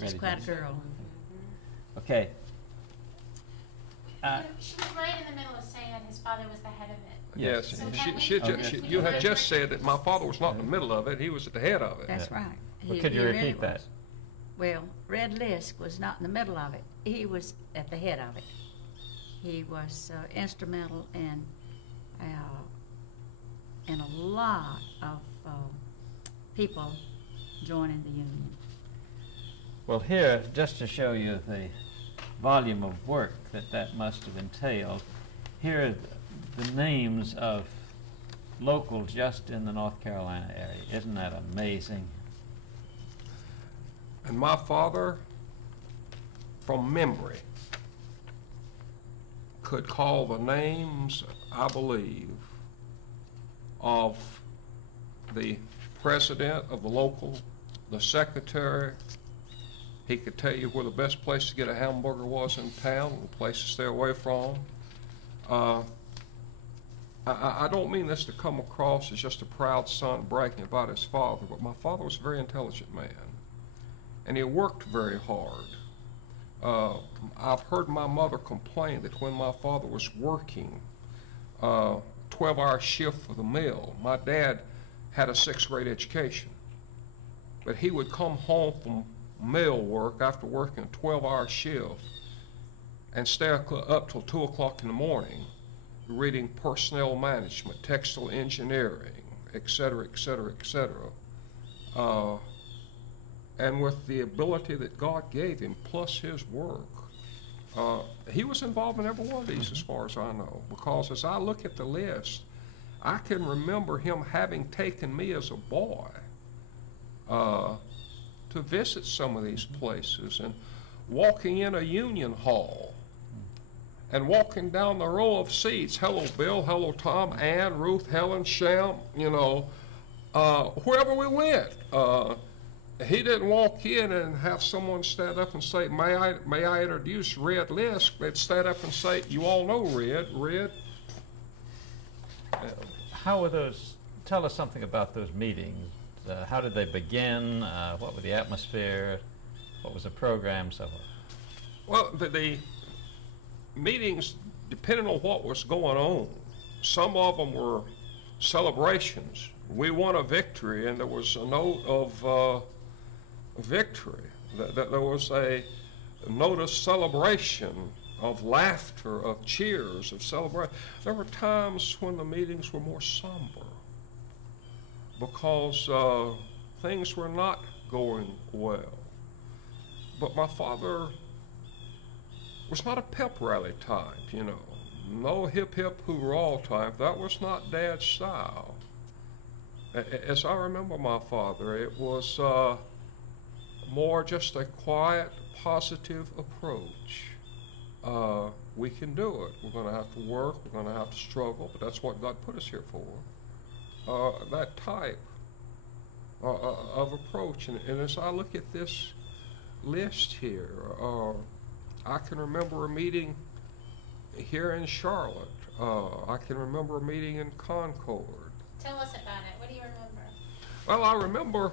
She's quite a girl. Okay. She was right in the middle of saying that his father was the head of it. Yes, So you had just said that my father was not in the middle of it, he was at the head of it. That's right. Well, could you repeat that? Well, Red Lisk was not in the middle of it. He was at the head of it. He was instrumental in a lot of people joining the union. Well, here, just to show you the volume of work that must have entailed, here are the names of locals just in the North Carolina area. Isn't that amazing? And my father, from memory, could call the names, I believe, of the president of the local, the secretary. He could tell you where the best place to get a hamburger was in town, the place to stay away from. I don't mean this to come across as just a proud son bragging about his father, but my father was a very intelligent man, and he worked very hard. I've heard my mother complain that when my father was working 12-hour shift for the mill, my dad had a 6th grade education, but he would come home from mill work after working a 12-hour shift and stay up till 2 o'clock in the morning reading personnel management, textile engineering, etc., etc., etc. And with the ability that God gave him, plus his work, he was involved in every one of these as far as I know, because as I look at the list, I can remember him having taken me as a boy to visit some of these places and walking in a union hall and walking down the row of seats. Hello, Bill. Hello, Tom, Ann, Ruth, Helen, Sham, you know, wherever we went. He didn't walk in and have someone stand up and say, may I introduce Red Lisk? They'd stand up and say, you all know Red. How were those, tell us something about those meetings. How did they begin? What was the atmosphere? What was the program? So forth? Well, the meetings, depending on what was going on, some of them were celebrations. We won a victory, and there was a note of victory. There was a note of celebration, of laughter, of cheers, of celebration. There were times when the meetings were more somber because things were not going well. But my father was not a pep rally type, you know. No hip hip hoorah type. That was not Dad's style. As I remember my father, it was more just a quiet, positive approach. We can do it. We're going to have to work. We're going to have to struggle, but that's what God put us here for. That type of approach. And as I look at this list here, I can remember a meeting here in Charlotte. I can remember a meeting in Concord. Tell us about it. What do you remember? Well, I remember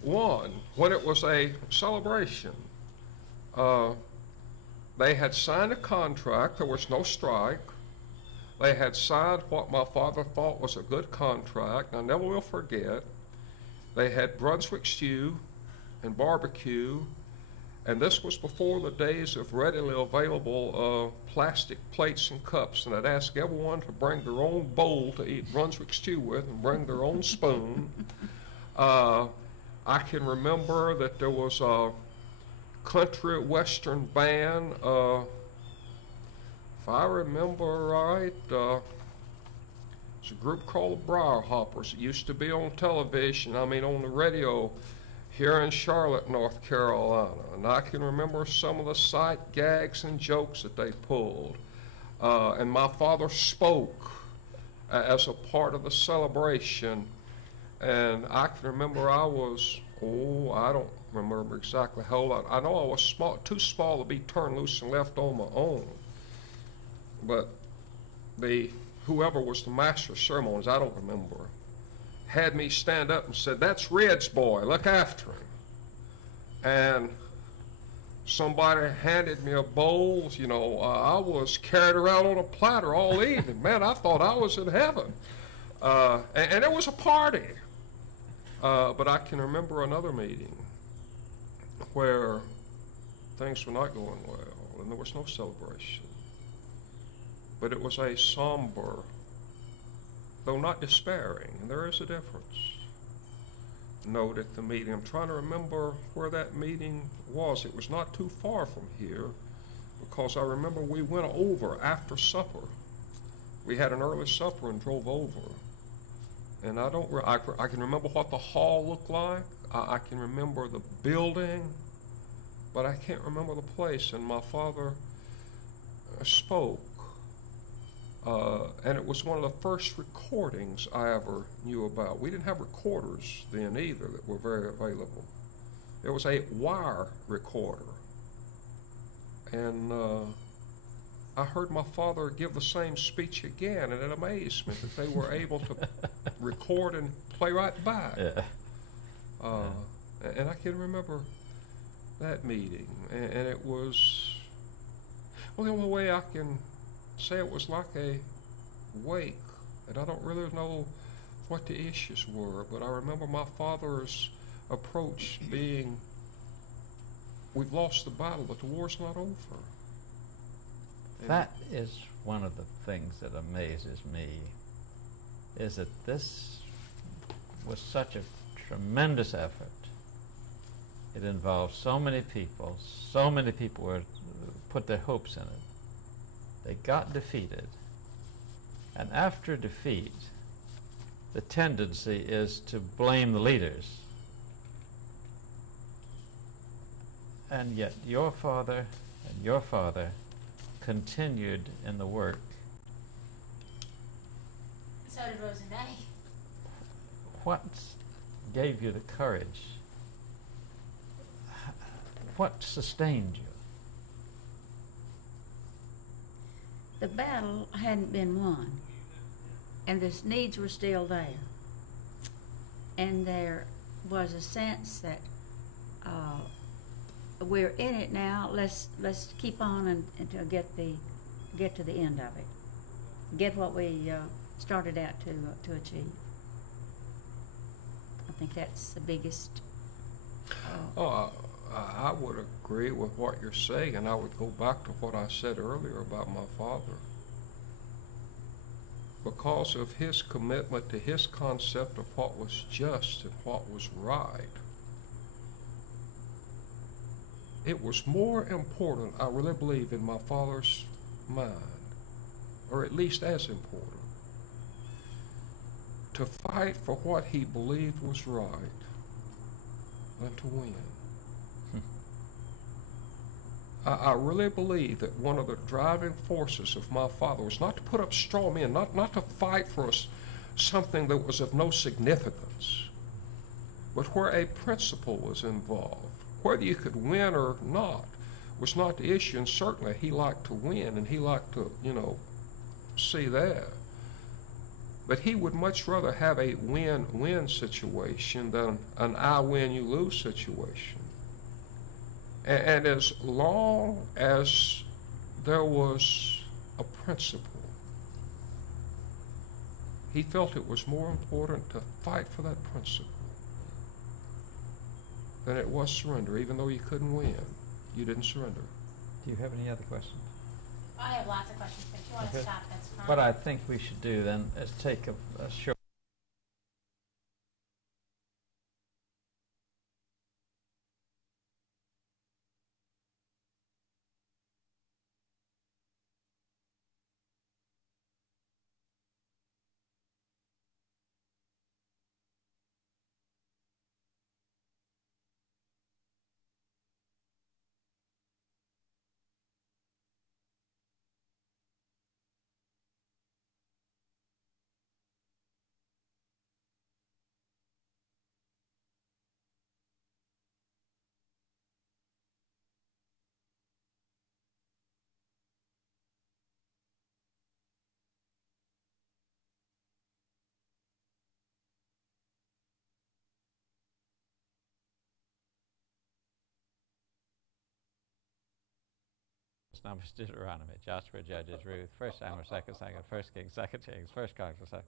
one when it was a celebration. They had signed a contract. There was no strike. They had signed what my father thought was a good contract. I never will forget. They had Brunswick stew and barbecue, and this was before the days of readily available plastic plates and cups, and I'd ask everyone to bring their own bowl to eat Brunswick stew with and bring their own spoon. I can remember that there was a country western band. If I remember right, it's a group called the Briar Hoppers. It used to be on television, on the radio here in Charlotte, North Carolina. And I can remember some of the sight gags and jokes that they pulled. And my father spoke as a part of the celebration. And I can remember I was, I don't remember exactly how old. I know I was small, too small to be turned loose and left on my own. But whoever was the master of ceremonies, I don't remember, had me stand up and said, "That's Red's boy, look after him." And somebody handed me a bowl. You know, I was carried around on a platter all evening. Man, I thought I was in heaven. And it was a party. But I can remember another meeting where things were not going well and there was no celebration. But it was a somber, though not despairing, and there is a difference, note at the meeting. I'm trying to remember where that meeting was. It was not too far from here, because I remember we went over after supper. We had an early supper and drove over. And I can remember what the hall looked like. I can remember the building, but I can't remember the place. And my father spoke. And it was one of the first recordings I ever knew about. We didn't have recorders then either that were very available. It was a wire recorder. And I heard my father give the same speech again, and it amazed me that they were able to record and play right back. Yeah. And I can remember that meeting. And it was, well, the only way I can say it was like a wake, and I don't really know what the issues were, but I remember my father's approach being, we've lost the battle, but the war's not over. And that is one of the things that amazes me, is that this was such a tremendous effort. It involved so many people were put their hopes in it. They got defeated, and after defeat, the tendency is to blame the leaders. And yet your father and your father continued in the work. So did Rosa May. What gave you the courage? What sustained you? The battle hadn't been won, and the needs were still there. And there was a sense that we're in it now. Let's keep on and to get to the end of it. Get what we started out to achieve. I think that's the biggest. I would agree with what you're saying, and I would go back to what I said earlier about my father. Because of his commitment to his concept of what was just and what was right, it was more important, I really believe, in my father's mind, or at least as important, to fight for what he believed was right than to win. I really believe that one of the driving forces of my father was not to put up straw men, not to fight for something that was of no significance, but where a principle was involved. Whether you could win or not was not the issue, and certainly he liked to win, and he liked to, see that. But he would much rather have a win-win situation than an I win, you lose situation. And as long as there was a principle, he felt it was more important to fight for that principle than it was surrender. Even though you couldn't win, you didn't surrender. Do you have any other questions? I have lots of questions, but if you want to stop, that's fine. What I think we should do then is take a short Numbers, Deuteronomy, Joshua, Judges, Ruth, 1 Samuel, 2 Samuel, 1 Kings, 2 Kings, 1 Chronicles. That's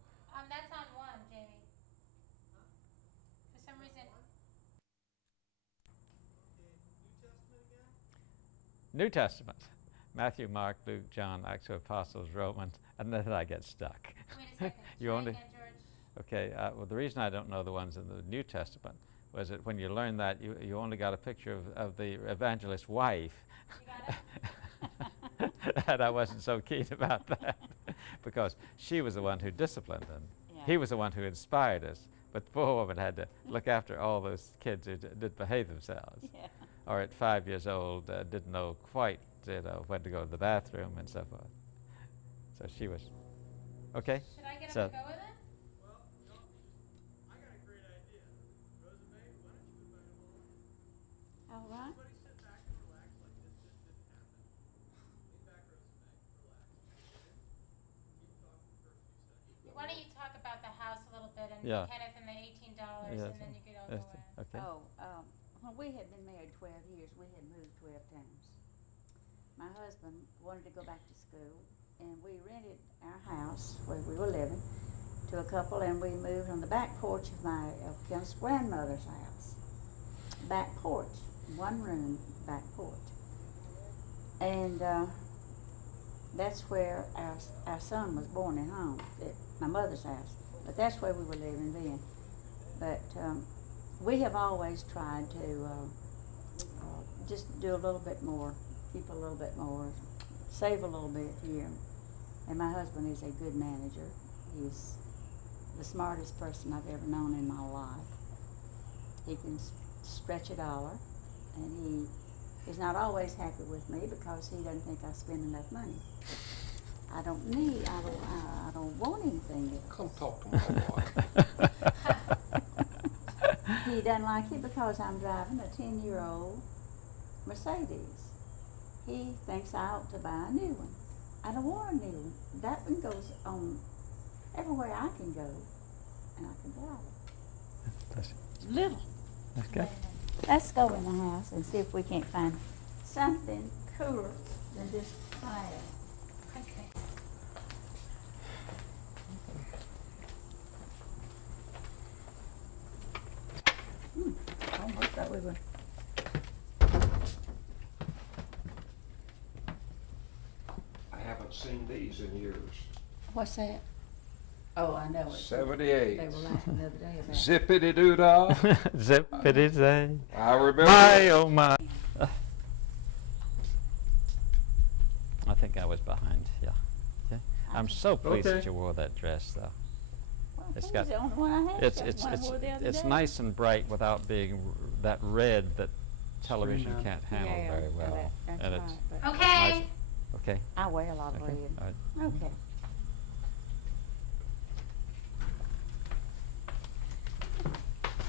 on one, Jamie. For some reason. New Testament, Matthew, Mark, Luke, John, Acts of Apostles, Romans, and then I get stuck. Wait a second. You Try only, again, George. okay, well, the reason I don't know the ones in the New Testament was that when you learn that, you only got a picture of the evangelist's wife. You got it? And I wasn't so keen about that because she was the one who disciplined them. Yeah. He was the one who inspired us. But the poor woman had to look after all those kids who did behave themselves. Yeah. Or at 5 years old, didn't know quite, when to go to the bathroom and so forth. So she was, okay? Should I get So- him to go with it? Well, no, I got a great idea. Rosa May, why don't you invite them all? All right. Everybody sit back and relax like this just didn't happen. Lean back, Rosa May. Relax. Keep talking for a few seconds. Why don't you talk about the house a little bit and Yeah. Kenneth and the $18, Yes. and then you could all go in. Okay. Oh, when we had been married 12 years, we had moved 12 times. My husband wanted to go back to school, and we rented our house where we were living to a couple, and we moved on the back porch of Kenneth's grandmother's house. Back porch, one room back porch. And that's where our son was born at home, at my mother's house. But that's where we were living then. But we have always tried to just do a little bit more, keep a little bit more, save a little bit here. And my husband is a good manager. He's the smartest person I've ever known in my life. He can stretch a dollar, and he is not always happy with me because he doesn't think I spend enough money. I don't want anything else. Come talk to my wife. He doesn't like it because I'm driving a 10-year-old Mercedes. He thinks I ought to buy a new one. I don't want a new one. That one goes on everywhere I can go, and I can drive it. It's little. Okay. Let's go in the house and see if we can't find something cooler than this fire. Okay. Almost thought we were. I haven't seen these in years. What's that? Oh, I know it. 78. They were laughing the other day about it. Zippity doo dah. Zippity zay. I remember. My, oh my. I think I was behind, yeah. Okay. I'm so pleased Okay. that you wore that dress, though. Well, It's it got- was the only one I had. It's That's one I wore the other it's day. nice and bright without being that red that television Screen can't handle Yeah, very well. That's and right. it's but Okay. nice. Okay. I wear a lot of Okay. red. All right. Okay.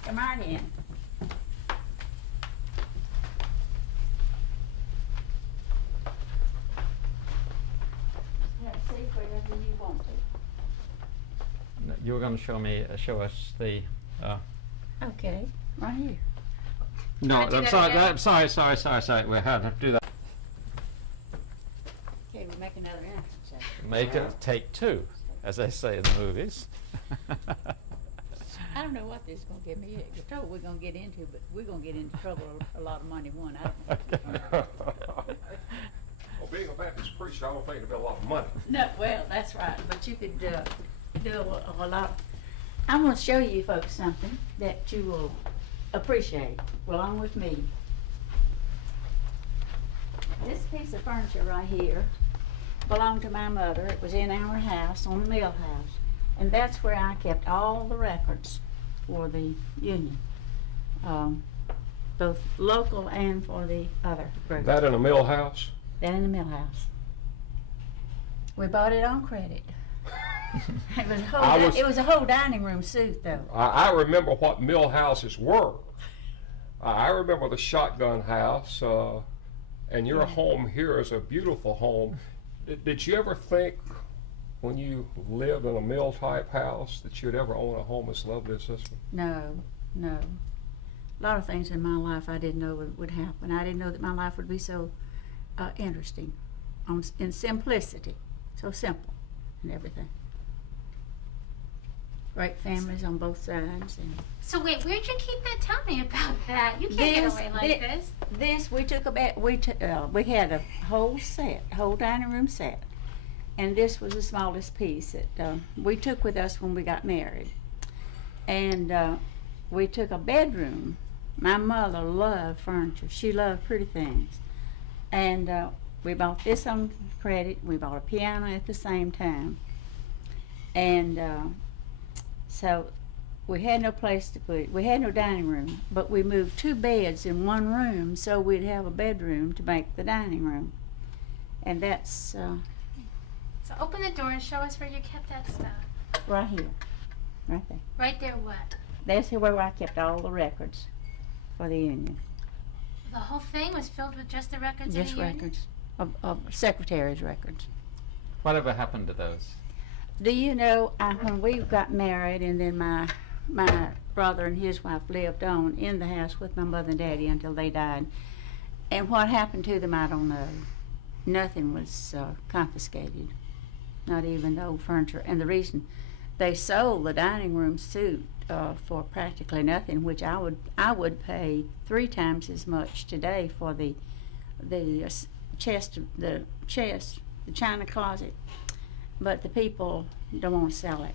Come on in. Have a seat wherever you want to. You were going to show us the. Okay, right here. No, Wanna do I'm that sorry. again? I'm sorry. We had to do that. Okay, we'll make another entrance. Make it take two, as they say in the movies. I don't know what this is going to get me. The trouble we're going to get into, but we're going to get into trouble a lot of money one. I don't know. Well, being a Baptist preacher, I don't think it'll be a lot of money. No, well, that's right, but you could do a lot. I'm going to show you folks something that you will appreciate, along with me. This piece of furniture right here belonged to my mother. It was in our house, on the mill house, and that's where I kept all the records for the union, both local and for the other group. That in a mill house? Down in the mill house. We bought it on credit. It was a whole dining room suite, though. I remember what mill houses were. I remember the shotgun house, and your home here is a beautiful home. Did you ever think when you lived in a mill type house that you'd ever own a home as lovely as this one? No. A lot of things in my life I didn't know would happen. I didn't know that my life would be so interesting. in simplicity, so simple and everything. Great families on both sides. And So wait, where'd you keep that? Tell me about that. You can't get away like this. This we took we had a whole dining room set, and this was the smallest piece that we took with us when we got married. And we took a bedroom. My mother loved furniture. She loved pretty things, and we bought this on credit. We bought a piano at the same time, and so we had no place to put it. We had no dining room, but we moved 2 beds in one room so we'd have a bedroom to make the dining room. And that's So open the door and show us where you kept that stuff. right here, right there. Right there, what? That's where I kept all the records for the union. The whole thing was filled with just the records Just of the union? records, of secretary's records. Whatever happened to those? Do you know, when we got married, and then my brother and his wife lived on in the house with my mother and daddy until they died. And what happened to them, I don't know. Nothing was confiscated, not even the old furniture. And the reason they sold the dining room suite for practically nothing, which I would pay 3 times as much today for the chest, the china closet. But the people don't want to sell it.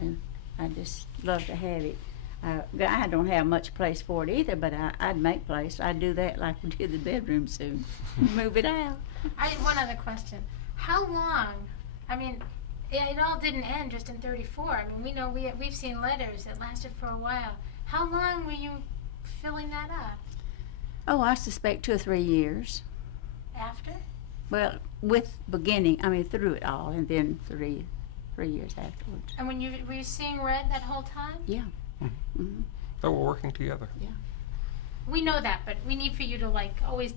And I just love to have it. I don't have much place for it either, but I'd make place. I'd do that like we did the bedroom soon. Move it out. I have one other question. How long? I mean, it all didn't end just in 34. I mean, we know we've seen letters that lasted for a while. How long were you filling that up? Oh, I suspect 2 or 3 years. After? Well, with beginning, I mean, through it all, and then 3 years afterwards. And were you seeing red that whole time? Yeah. Mm-hmm. They were working together. Yeah. We know that, but we need for you to always,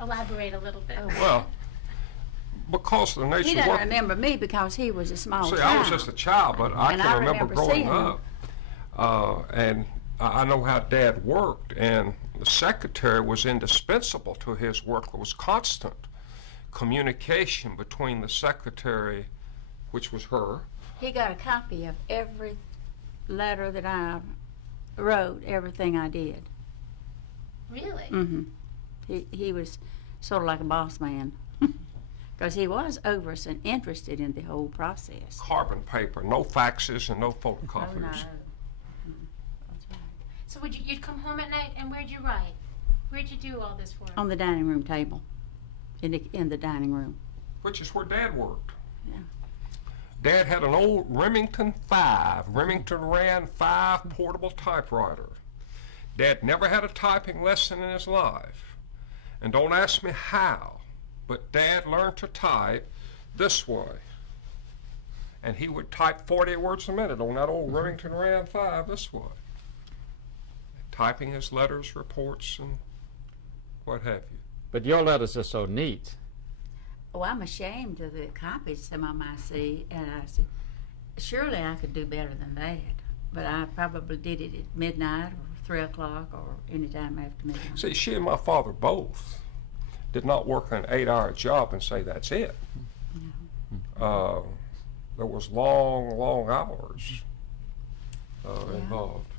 elaborate a little bit. Oh. Well, because of the nature He of doesn't work. remember me because he was a small See, child. I was just a child, but I And can I remember remember growing seeing him. up. And I know how Dad worked, and the secretary was indispensable to his work. There was constant communication between the secretary, which was her. He got a copy of every letter that I wrote, everything I did. Really? Mm-hmm. He was sort of like a boss man. Because he was over us and interested in the whole process. Carbon paper, no faxes and no photocopiers. Oh, no. That's right. So you'd come home at night, and where'd you write? Where'd you do all this work? On the dining room table, in the dining room. Which is where Dad worked. Yeah. Dad had an old Remington 5. Remington ran 5 portable typewriter. Dad never had a typing lesson in his life. And don't ask me how, but Dad learned to type this way. And he would type 48 words a minute on that old Remington ran 5 this way. Typing his letters, reports, and what have you. But your letters are so neat. Oh, I'm ashamed of the copies some of them I see, and I said, surely I could do better than that. But I probably did it at midnight or 3 o'clock or any time after midnight. See, she and my father both did not work an 8-hour job and say that's it. There was long hours involved.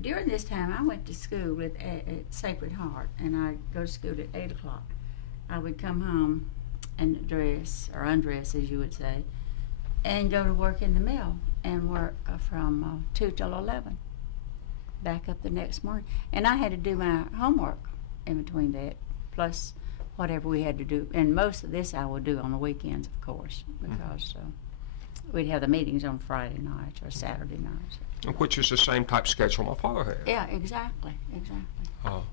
During this time, I went to school at Sacred Heart, and I'd go to school at 8 o'clock. I would come home and dress, or undress as you would say, and go to work in the mill and work from 2 till 11. Back up the next morning. And I had to do my homework in between that, plus whatever we had to do. And most of this I would do on the weekends, of course, because we'd have the meetings on Friday nights or Saturday nights. Which is the same type schedule my father had. Yeah, exactly. Oh.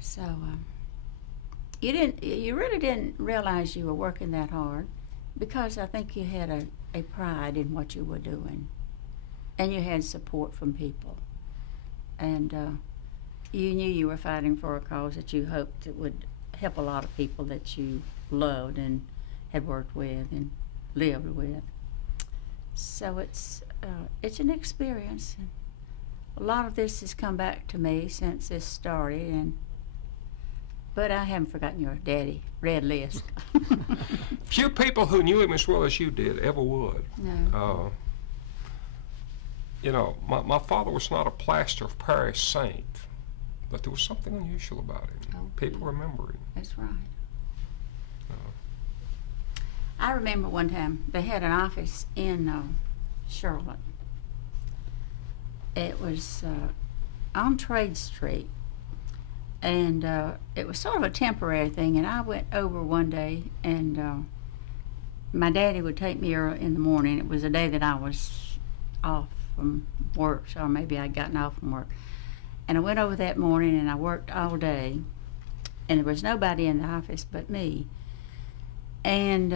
So you really didn't realize you were working that hard, because I think you had a pride in what you were doing, and you had support from people, and you knew you were fighting for a cause that you hoped it would help a lot of people that you loved and had worked with and lived with. So it's an experience. And a lot of this has come back to me since this started, and But I haven't forgotten your daddy, Red Lisk. Few people who knew him as well as you did ever would. No. You know, my father was not a plaster of Paris saint, but there was something unusual about him. Oh, People remember him. That's right. I remember one time they had an office in Charlotte. It was on Trade Street, and it was sort of a temporary thing. And I went over one day, and my daddy would take me early in the morning. It was a day that I was off from work, so maybe I'd gotten off from work. And I went over that morning, and I worked all day, and there was nobody in the office but me. And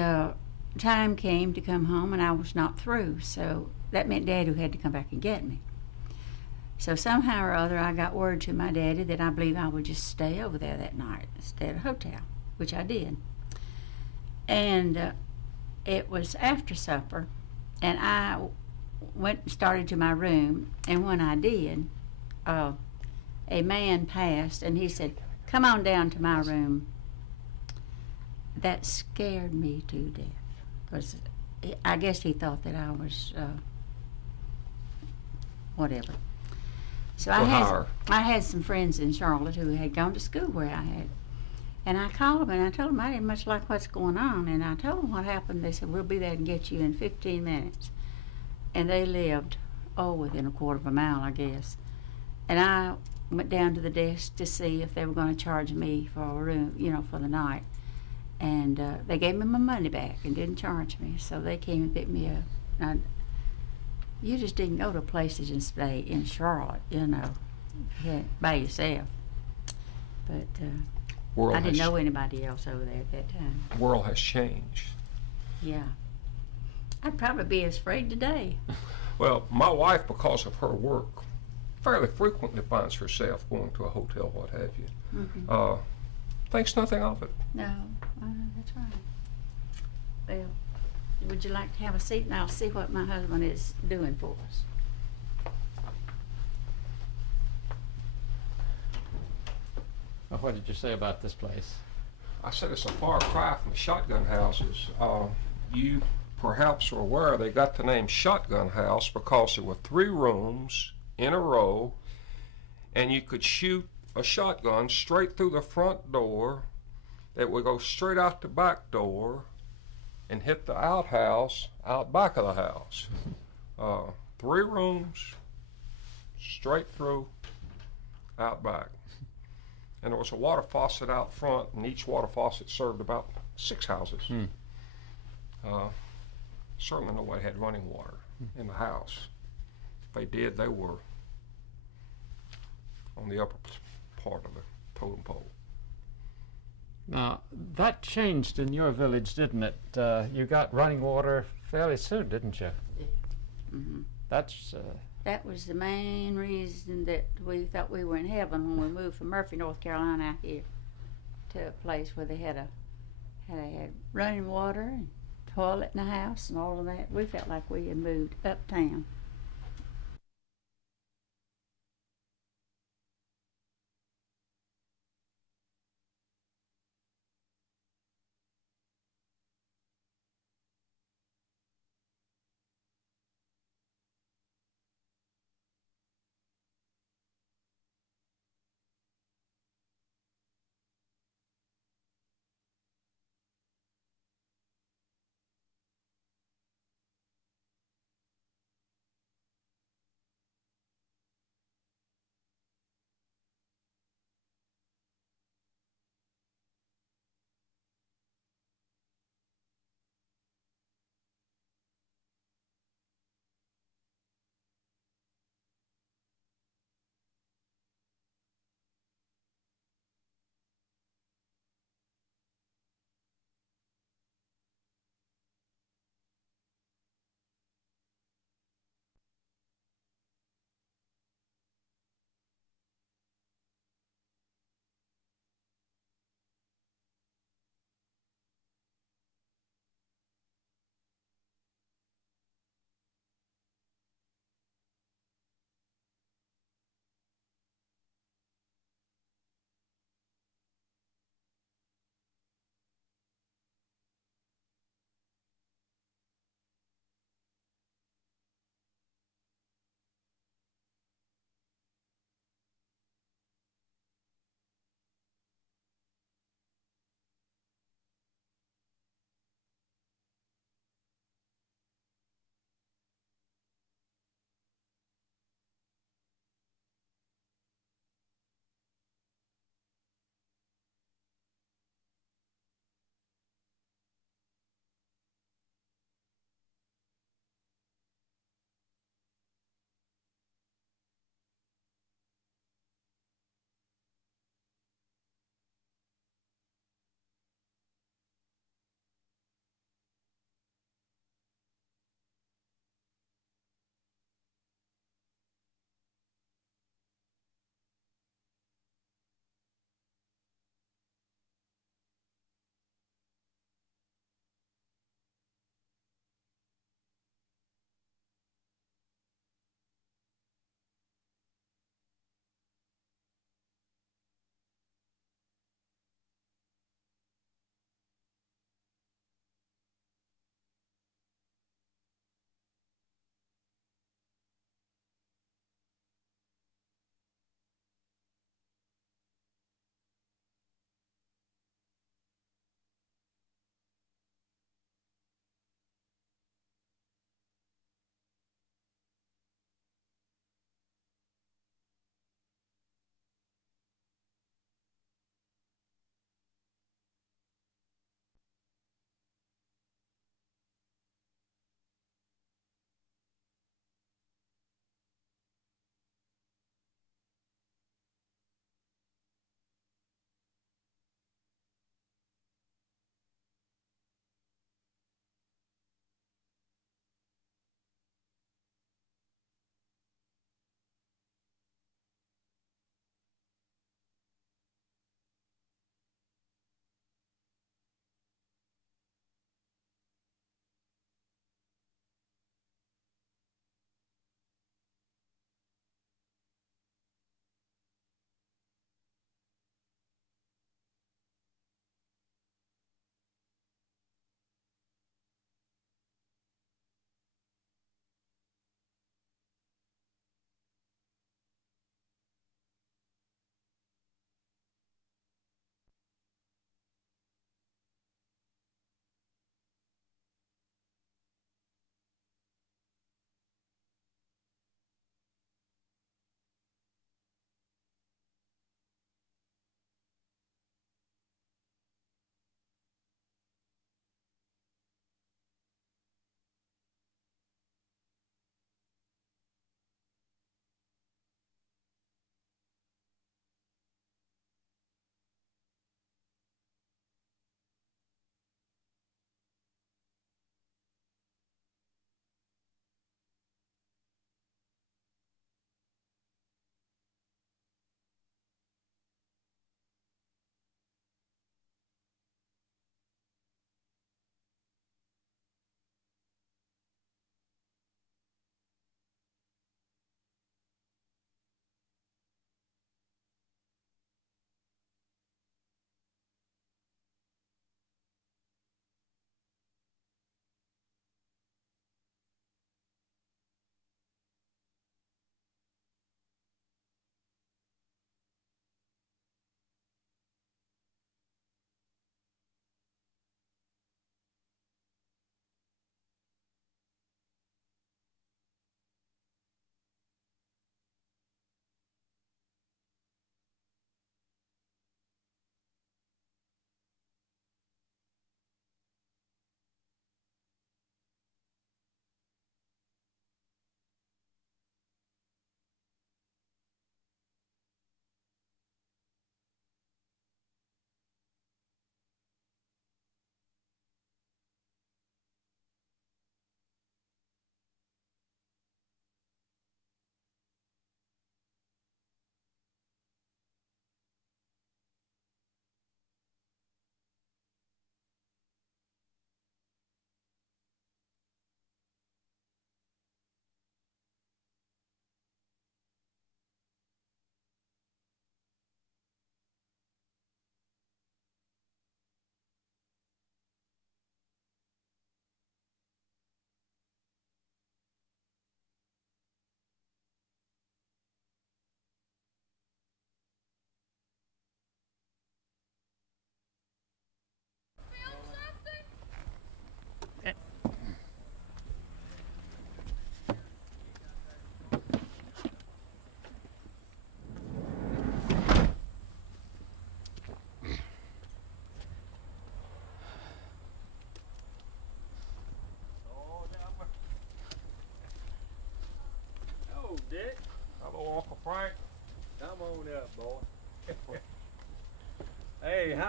time came to come home, and I was not through, so that meant Daddy had to come back and get me. So somehow or other, I got word to my daddy that I believe I would just stay over there that night, stay at a hotel, which I did. And it was after supper, and I went and started to my room, and when I did, a man passed, and he said, "Come on down to my room." That scared me to death, because I guess he thought that I was whatever. So I had some friends in Charlotte who had gone to school where I had, and I called them and I told them I didn't much like what's going on, and I told them what happened. They said, "We'll be there and get you in 15 minutes," and they lived within a quarter of a mile, I guess. And I went down to the desk to see if they were going to charge me for a room, for the night. And they gave me my money back and didn't charge me, so they came and picked me up. Now, you just didn't go to places and stay in Charlotte, by yourself. But I didn't know anybody else over there at that time. The world has changed. Yeah. I'd probably be as afraid today. Well, my wife, because of her work, fairly frequently finds herself going to a hotel, what have you. Mm-hmm. Thinks nothing of it. No, that's right. Well, would you like to have a seat, and I'll see what my husband is doing for us. Well, what did you say about this place? I said it's a far cry from shotgun houses. You perhaps are aware they got the name Shotgun House because there were 3 rooms in a row, and you could shoot a shotgun straight through the front door. It would go straight out the back door and hit the outhouse out back of the house. 3 rooms, straight through, out back. And there was a water faucet out front, and each water faucet served about 6 houses. Certainly nobody had running water in the house. If they did, they were on the upper part of the totem pole. Now, that changed in your village, didn't it? You got running water fairly soon, didn't you? Yeah. Mm-hmm. That was the main reason that we thought we were in heaven when we moved from Murphy, North Carolina, out here to a place where they had running water and toilet in the house and all of that. We felt like we had moved uptown.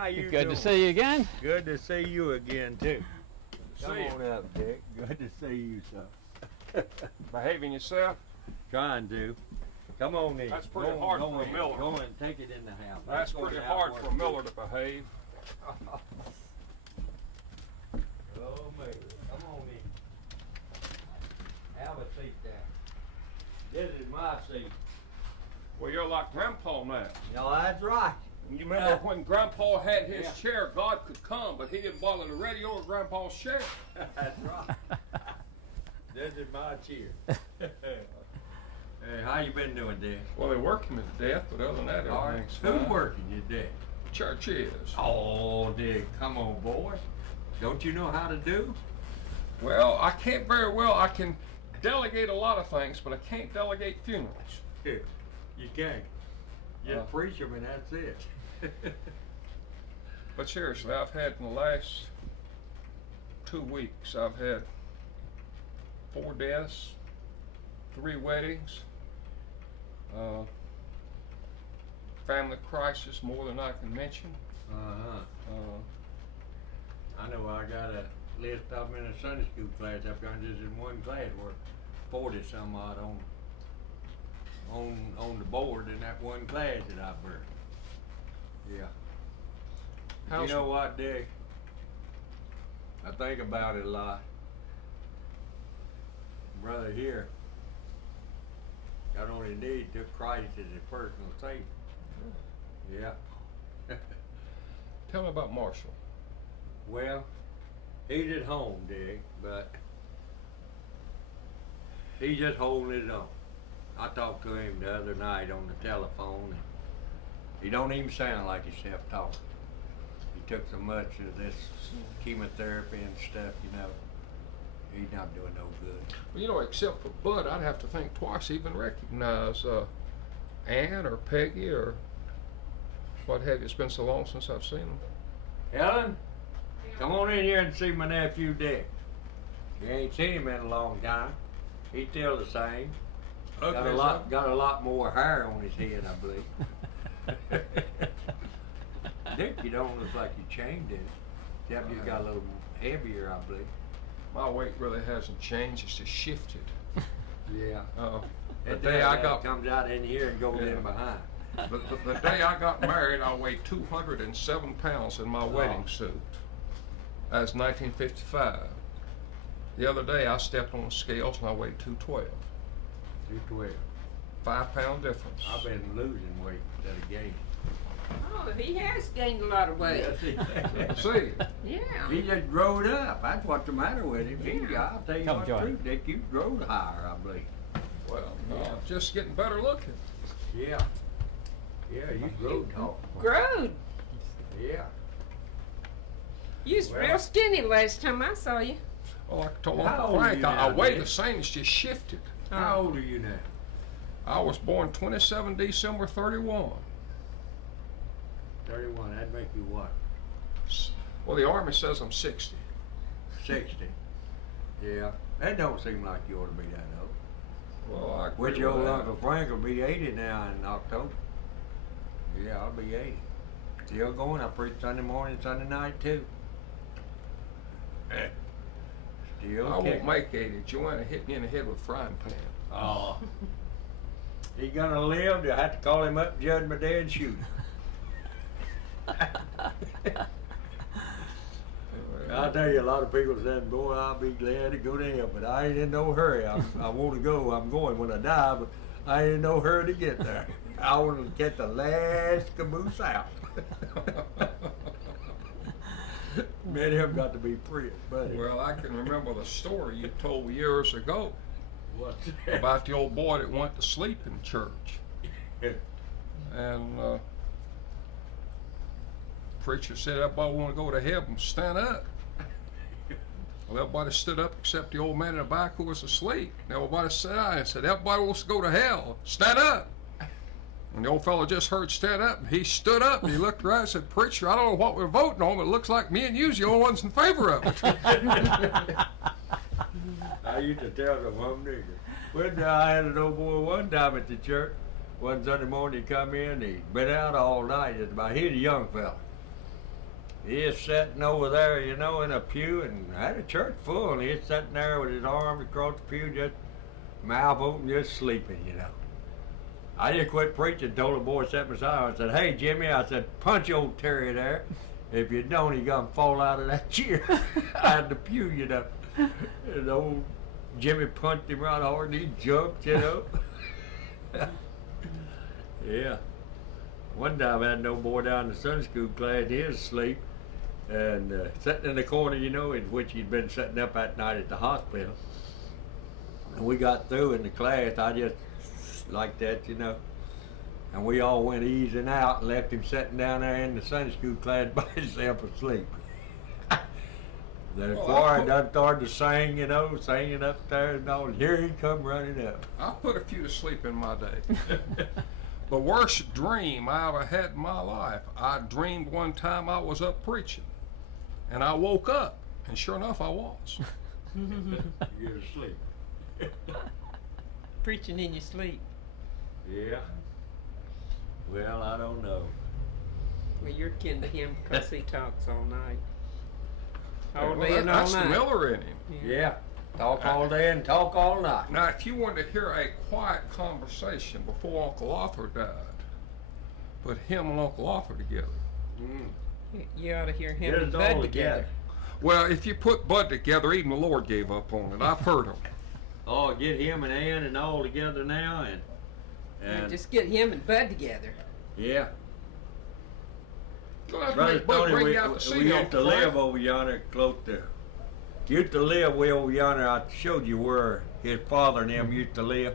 How you Good doing? to see you again. Good to see you again too. Come See you. on up, Dick. Good to see you, son. Behaving yourself? Trying to. Come on in. That's pretty Go hard go for a in. Miller. Go and take it in the house. That's Let's go pretty to hard outwork for a Miller to behave. Oh, Miller. Come on in. Have a seat there. This is my seat. Well, you're like Grandpa now. No, that's right. You remember when Grandpa had his Yeah. chair, God could come, but he didn't bother the radio or Grandpa's chair. That's right. This is my chair. Hey, how you been doing, Dick? Well, they're working me to death, but other than that, All right. everything's Who's fine. working you, Dick? Church is. Oh, Dick, come on, boy. Don't you know how to do? Well, I can't very well. I can delegate a lot of things, but I can't delegate funerals. You can't. Just Uh. preach them and that's it. But seriously, I've had in the last 2 weeks, I've had 4 deaths, 3 weddings, family crisis, more than I can mention. Uh-huh. Uh, I know I got a list of them in a Sunday school class up there, just in one class where 40 some odd on the board in that one class that I burned. Yeah. how's, You know what, Dick? I think about it a lot. Brother here got on his knees, took Christ as his personal savior. Yeah. Tell me about Marshall. Well, he's at home, Dick, but he's just holding his own. I talked to him the other night on the telephone, and he don't even sound like he's self-talking. He took so much of this chemotherapy and stuff, you know. He's not doing no good. Well, you know, except for Bud, I'd have to think twice to even recognize Ann or Peggy or what have you. It's been so long since I've seen them. Helen, come on in here and see my nephew Dick. You ain't seen him in a long time. He's still the same. Okay, Got a lot more hair on his head, I believe. Dick, you don't look like you changed it. Except you got a little heavier, I believe. My weight really hasn't changed, it's just shifted. Yeah. The That day I got comes out in here and goes Yeah. in behind. the day I got married, I weighed 207 pounds in my wedding Oh. suit. That was 1955. The other day I stepped on the scales and I weighed 212. 212. 5-pound difference. I've been losing weight instead of gaining. Oh, he has gained a lot of weight. Yes, he- See, Yeah. He just growed up. That's what's the matter with him. I'll tell you Come what, join. truth, Dick, you growed higher, I believe. well, no, I'm just getting better looking. Yeah. Yeah, you growed tall. Growed. Yeah. You was Well. real skinny last time I saw you. Well, I told How Uncle old are Frank, you I now, weigh Dick? the same, it's just shifted. How old are you now? I was born 27 December 31. 31. That'd make you what? Well, the Army says I'm 60. 60. Yeah. That don't seem like you ought to be that old. Well, I Which agree your with old that. Uncle Frank will be 80 now in October. Yeah, I'll be 80. Still going. I preach Sunday morning, Sunday night too. Still I kicking. won't make 80. Joanna hit me in the head with a frying pan. Oh. He's gonna live. You'll have to call him up Judgment Day and shoot him. I'll tell you, a lot of people said, boy, I'll be glad to go to hell, but I ain't in no hurry. I want to go. I'm going when I die, but I ain't in no hurry to get there. I want to get the last caboose out. Many of them got to be free, buddy. Well, I can remember the story you told years ago What's about the old boy that went to sleep in church. And preacher said, everybody want to go to heaven, stand up. Well, everybody stood up except the old man in the back who was asleep. And everybody sat down and said, everybody wants to go to hell, stand up. And the old fellow just heard stand up, and he stood up, and he looked around and said, preacher, I don't know what we're voting on, but it looks like me and you's the only ones in favor of it. I used to tell them, one nigga. When I had an old boy one time at the church, one Sunday morning he come in, he'd been out all night. He's a young fella. He is sitting over there, you know, in a pew, and I had a church full, and he's sitting there with his arms across the pew, just mouth open, just sleeping, you know. I just quit preaching, told the boy sitting beside me, I said, "Hey, Jimmy," I said, "punch old Terry there. If you don't, he's going to fall out of that chair." Out of the pew, you know. And old Jimmy punched him right hard, and he jumped, you know. Yeah. One time I had no boy down in the Sunday school class, he was asleep, and sitting in the corner, you know, in which he'd been sitting up that night at the hospital. And we got through in the class, I just like that, you know. And we all went easing out and left him sitting down there in the Sunday school class by himself asleep. The choir done started to sing, you know, singing up there and all. And here he come running up. I put a few to sleep in my day. The worst dream I ever had in my life, I dreamed one time I was up preaching. And I woke up, and sure enough, I was. You're asleep. Preaching in your sleep. Yeah. Well, I don't know. Well, you're kin to him because he talks all night. All Well, day and all that's the night. Miller in him. Yeah. Talk all day and talk all night. Now, if you wanted to hear a quiet conversation before Uncle Arthur died, put him and Uncle Arthur together. You ought to hear him Get and us Bud all together. Well, if you put Bud together, even the Lord gave up on it. I've heard him. Oh, get him and Ann and all together now, and Just get him and Bud together. yeah. You'll have to Brother make Bud Tony, bring we you out to see used Uncle to Frank. live over yonder close to. Used to live way over yonder. I showed you where his father and them used to live.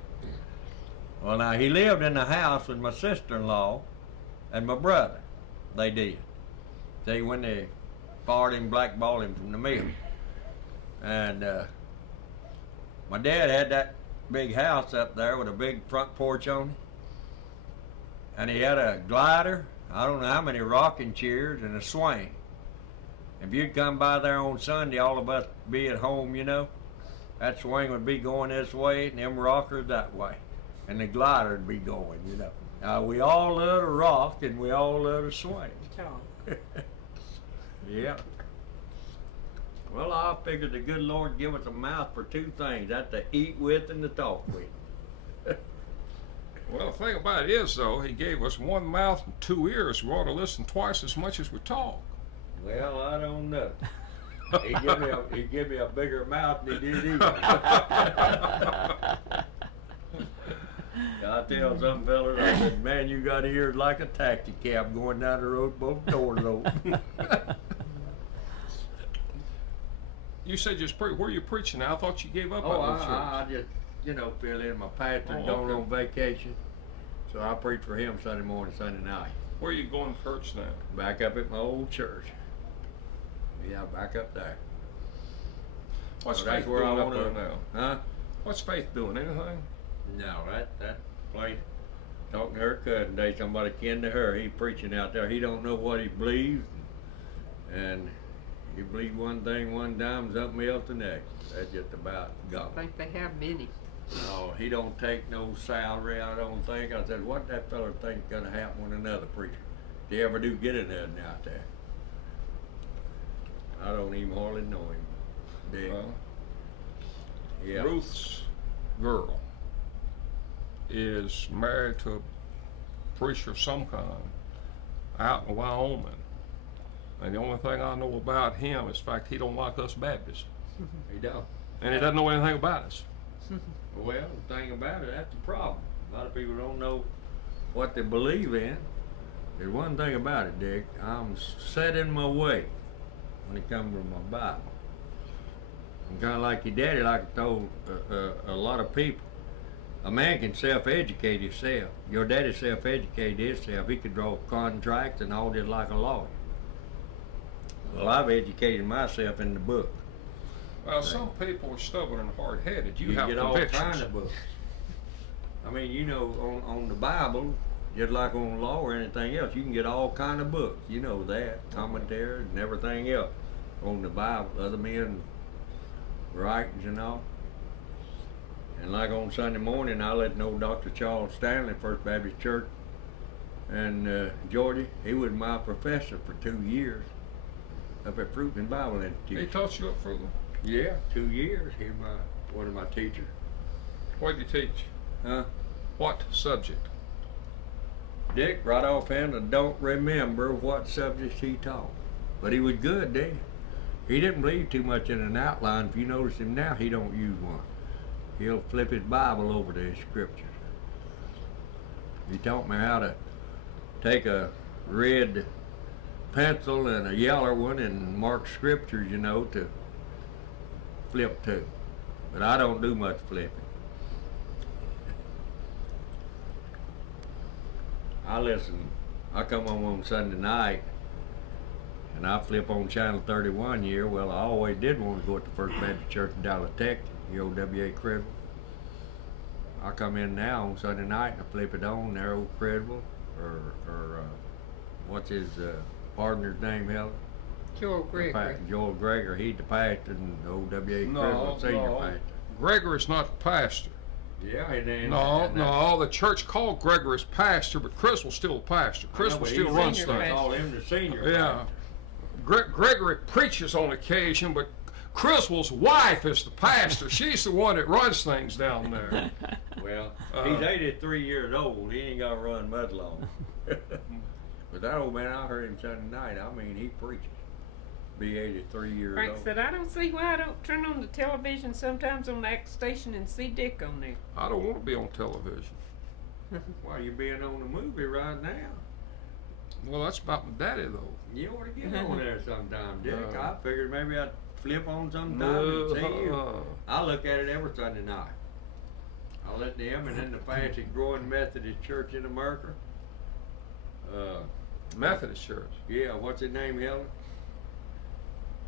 Well, now he lived in the house with my sister-in-law and my brother. They did. See, when they fired him, blackballed him from the mill. And my dad had that big house up there with a big front porch on it. And he had a glider, I don't know how many rocking chairs, and a swing. If you'd come by there on Sunday, all of us be at home, you know. That swing would be going this way, and them rockers that way. And the glider would be going, you know. Now, we all love to rock, and we all love to swing. Talk. Yeah. Well, I figured the good Lord give us a mouth for two things. That's to eat with and to talk with. Well, the thing about it is, though, he gave us one mouth and two ears. We ought to listen twice as much as we talk. Well, I don't know. He give me a bigger mouth than he did eat. I tell some fellas, I said, "Man, you got ears like a taxi cab going down the road, both doors open." You said where you preaching now? I thought you gave up Oh, on the church. I just, you know, fill in. My pastor Oh, going okay. on vacation, so I preach for him Sunday morning, Sunday night. Where are you going to church now? Back up at my old church. Yeah, back up there. What's So that's Faith where doing I up there wanna- now? Huh? What's Faith doing? Anything? No, that place. Talking to her cousin today, somebody kin to her. He preaching out there. He don't know what he believes, and he believes one thing one time, something else the next. That's just about I gone. think they have many. No, he don't take no salary. I don't think. I said, what that fella think gonna happen with another preacher? If you ever do get another out there, I don't even hardly know him. Dick. Well, Yeah. Ruth's girl is married to a preacher of some kind out in Wyoming. And the only thing I know about him is the fact he don't like us Baptists. He don't. And he doesn't know anything about us. Well, the thing about it, that's the problem. A lot of people don't know what they believe in. There's one thing about it, Dick. I'm set in my way when it comes to my Bible. I'm kind of like your daddy, like I told a lot of people. A man can self-educate himself. Your daddy self-educated himself. He could draw contracts and all just like a lawyer. Well, I've educated myself in the book. Well, some people are stubborn and hard-headed. You have get all convictions. kinds of books. I mean, you know, on the Bible, just like on law or anything else, you can get all kind of books. You know that, commentaries and everything else on the Bible, other men writings and all. And like on Sunday morning, I let know Dr. Charles Stanley, First Baptist Church in Georgia. He was my professor for 2 years. up at Fruitland Bible He Institute. taught you up for them? Yeah, 2 years. He one of my teachers. What did he teach? Huh? What subject? Dick, right offhand, I don't remember what subjects he taught. But he was good, did he? He didn't believe too much in an outline. If you notice him now, he don't use one. He'll flip his Bible over to his scriptures. He taught me how to take a red pencil and a yellow one and mark scriptures, you know, to flip to. But I don't do much flipping. I listen, I come on Sunday night and I flip on channel 31 here. Well, I always did want to go to First Baptist Church in Dallas, Texas, the old W.A. Credible. I come in now on Sunday night and I flip it on there, old Credible, or what's his partner's name, Helen? Joel Gregory. Joel Gregory. He's the pastor and the old W.A. Credible senior pastor. Gregory's not the pastor. Yeah, No, the church called Gregory's pastor, but Chris was still the pastor. Chris will still runs senior things. Call him the senior Yeah. Gregory preaches on occasion, but Criswell's wife is the pastor. She's the one that runs things down there. Well, he's 83 years old. He ain't got to run much long. But that old man, I heard him Sunday night. I mean, he preaches. Be 83 years Frank old. said, I don't see why I don't turn on the television sometimes on the X station and see Dick on there. I don't want to be on television. Why you being on the movie right now? Well, that's about my daddy, though. You ought to get on there sometime, Dick. No. I figured maybe I'd flip on sometime No, and see you. I look at it every Sunday night. I let them and then the fastest growing Methodist church in America. Methodist church. Yeah, what's his name, Helen?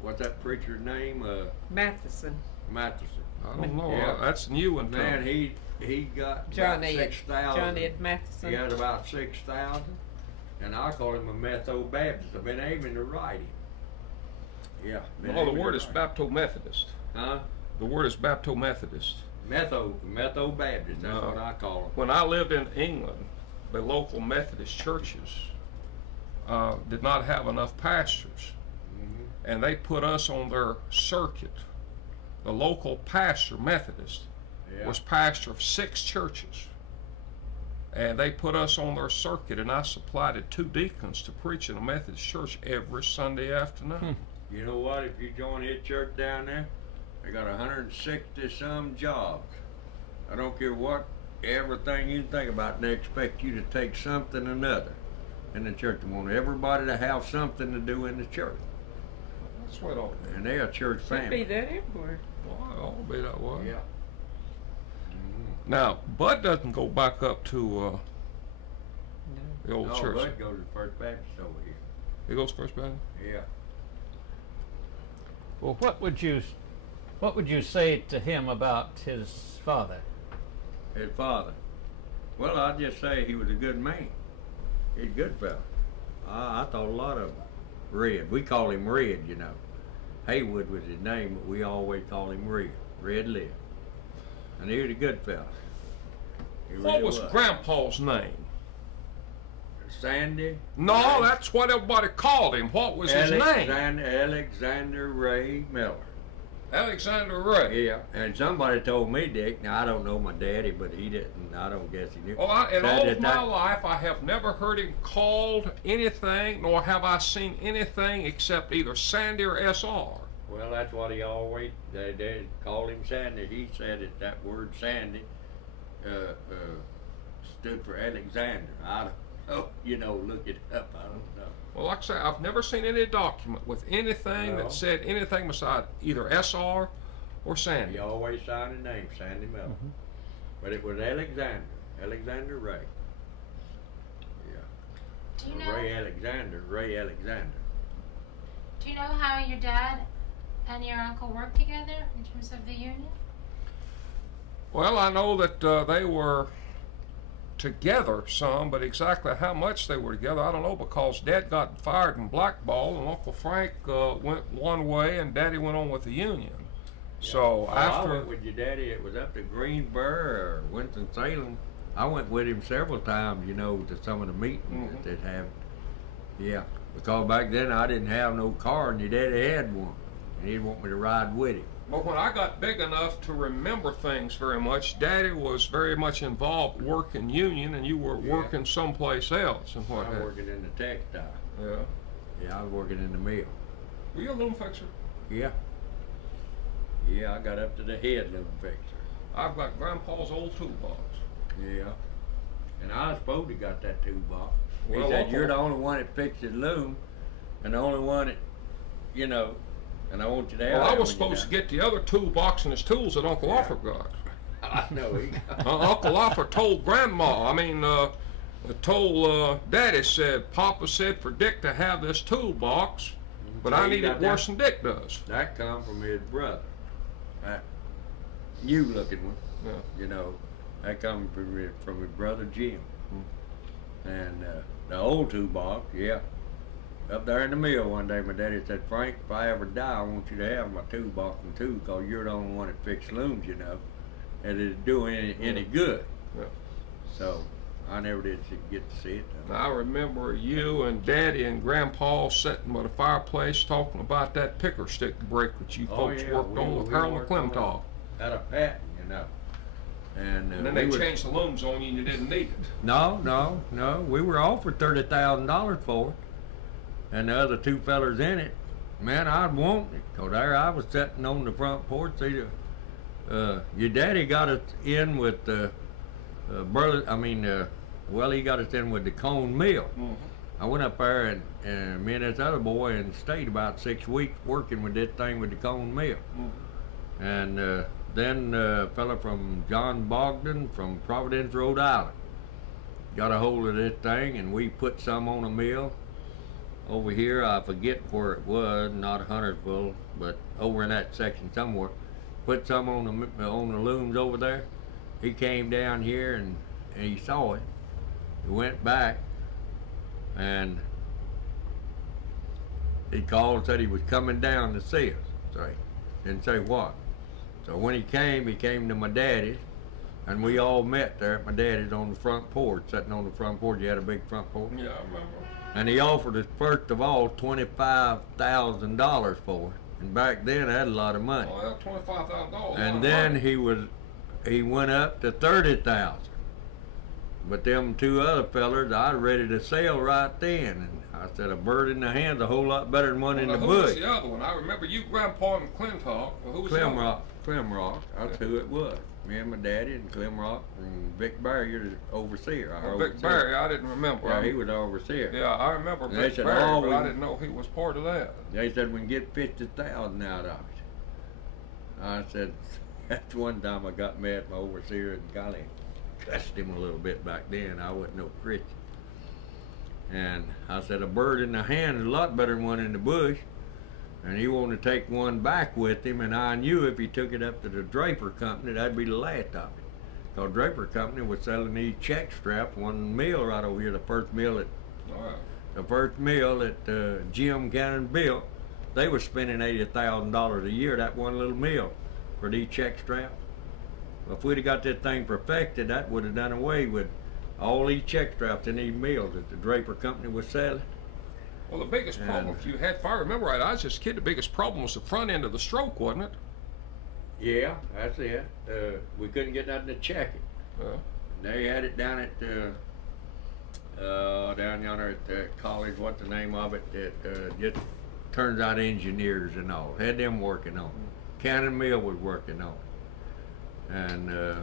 What's that preacher's name? Matheson. Matheson. I don't know. Yeah. That's new one. Man, he got John about Ed. 6,000. John Ed Matheson. He had about 6,000. And I call him a Metho Baptist. I've been aiming to write him. Yeah. been Well, the aiming to word is write him. Bapto Methodist. Huh? The word is Bapto Methodist. Metho Baptist. That's No. what I call him. When I lived in England, the local Methodist churches did not have enough pastors, and they put us on their circuit. The local pastor, Methodist, Yeah. was pastor of 6 churches, and they put us on their circuit, and I supplied 2 deacons to preach in a Methodist church every Sunday afternoon. You know what? If you join his church down there, they got 160 some jobs. I don't care what, everything you think about, they expect you to take something or another in the church. They want everybody to have something to do in the church. That's what it ought to be. And they're a church Should be family. that everywhere. Well, it ought to be that way. Yeah. Now, Bud doesn't go back up to No. the old No, church. Bud goes to First Baptist over here. He goes First Baptist. Yeah. Well, what would you say to him about his father? His father. Well, I'd just say he was a good man. He's a good fella. I thought a lot of him. Red. We call him Red, you know. Haywood was his name, but we always call him Red. Red Lip. And he was a good fella. He What really was Grandpa's name? Sandy? No, that's what everybody called him. What was his name? Alexander Ray Miller. Alexander Ray. Yeah, and somebody told me, Dick, now I don't know my daddy, but he didn't, I don't guess he knew. Well, in Said all that of my life, I have never heard him called anything, nor have I seen anything except either Sandy or S.R. Well, that's what he always, they called him Sandy. He said that word Sandy stood for Alexander. I don't know, you know, look it up, I don't know. Well, like I say, I've never seen any document with anything No. that said anything beside either S.R. or Sandy. He always signed a name, Sandy Miller. But it was Alexander Ray. Yeah. Do you know? Ray Alexander. Do you know how your dad and your uncle worked together in terms of the union? Well, I know that they were together some, but exactly how much they were together, I don't know, because Dad got fired and blackballed, and Uncle Frank went one way, and Daddy went on with the union. Yeah. So Well, after I went with your daddy. It was up to Greensboro or Winston-Salem. I went with him several times, you know, to some of the meetings that they'd have. Yeah. Because back then I didn't have no car and your daddy had one. And he'd want me to ride with him. But when I got big enough to remember things very much, Daddy was very much involved working union, and you were Yeah. working someplace else. And what? I was working in the textile. Yeah. Yeah, I was working in the mill. Were you a loom fixer? Yeah. Yeah, I got up to the head loom fixer. I've got Grandpa's old toolbox. Yeah. And I was supposed to got that toolbox. He Well, said, Uncle- you're the only one that fixes loom, and the only one that, you know, and I want you to have Well, I that was when supposed to you're get the other toolbox and his tools that Uncle Offer got. done." I know. Uncle Offer told told Daddy, said, Papa said for Dick to have this toolbox, but So I you need got it worse than Dick does. That come from his brother. That new looking one. Yeah. You know, that come from his brother Jim. And the old toolbox, yeah. Up there in the mill one day, my daddy said, Frank, if I ever die, I want you to have my toolbox and tool, because you're the only one that fixes looms, you know, and it'll do any good. Yeah. So I never did get to see it, though. I remember you and Daddy and Grandpa sitting by the fireplace talking about that picker stick break that you Oh, folks yeah, worked on with we Harold worked on McClintock. At a patent, you know. And And then we they would- changed the looms on you and you didn't need it. No. We were offered $30,000 for it. And the other two fellers in it, man, I'd want it. 'Cause there I was sitting on the front porch. See, your daddy got us in with well, he got us in with the Cone Mill. I went up there and me and this other boy and stayed about 6 weeks working with this thing with the Cone Mill. And then a fella from John Bogdan from Providence, Rhode Island, got a hold of this thing, and we put some on a mill over here. I forget where it was, not Huntersville, but over in that section somewhere. Put some on the looms over there. He came down here and he saw it. He went back and he called and said he was coming down to see us. So he didn't say what. So when he came to my daddy's, and we all met there at my daddy's on the front porch, sitting on the front porch. He had a big front porch. Yeah, I remember. And he offered us, first of all, $25,000 for it. And back then, I had a lot of money. Oh, yeah, $25,000. And then he went up to $30,000. But them two other fellers, I was ready to sell right then. And I said, a bird in the hand's a whole lot better than one in the Who was bush. the other one? I remember you, Grandpa, and McClintock. Well, who was the other one? Clemrock, that's who it was. Me and my daddy and Clemrock and Vic Barry, the overseer. our Vic overseer. Barry, I didn't remember. Yeah, he was the overseer. Yeah, I remember They Vic said, Barry, "Oh, but we-" I didn't know he was part of that. They said we can get 50,000 out of it. I said, that's one time I got mad at my overseer and golly, cussed him a little bit back then. I wasn't no Christian. And I said, a bird in the hand is a lot better than one in the bush. And he wanted to take one back with him, and I knew if he took it up to the Draper Company, that'd be the last of it. Because Draper Company was selling these check straps, one mill right over here, the first mill that Jim Cannon built. They were spending $80,000 a year, that one little mill, for these check straps. Well, if we'd have got this thing perfected, that would have done away with all these check straps in these mills that the Draper Company was selling. Well, the biggest problem if you had, if I remember right, I was just a kid, the biggest problem was the front end of the stroke, wasn't it? Yeah, that's it. We couldn't get nothing to check it. They had it down at down yonder at the college, what's the name of it, that just turns out engineers and all. Had them working on it. Cannon Mill was working on it. And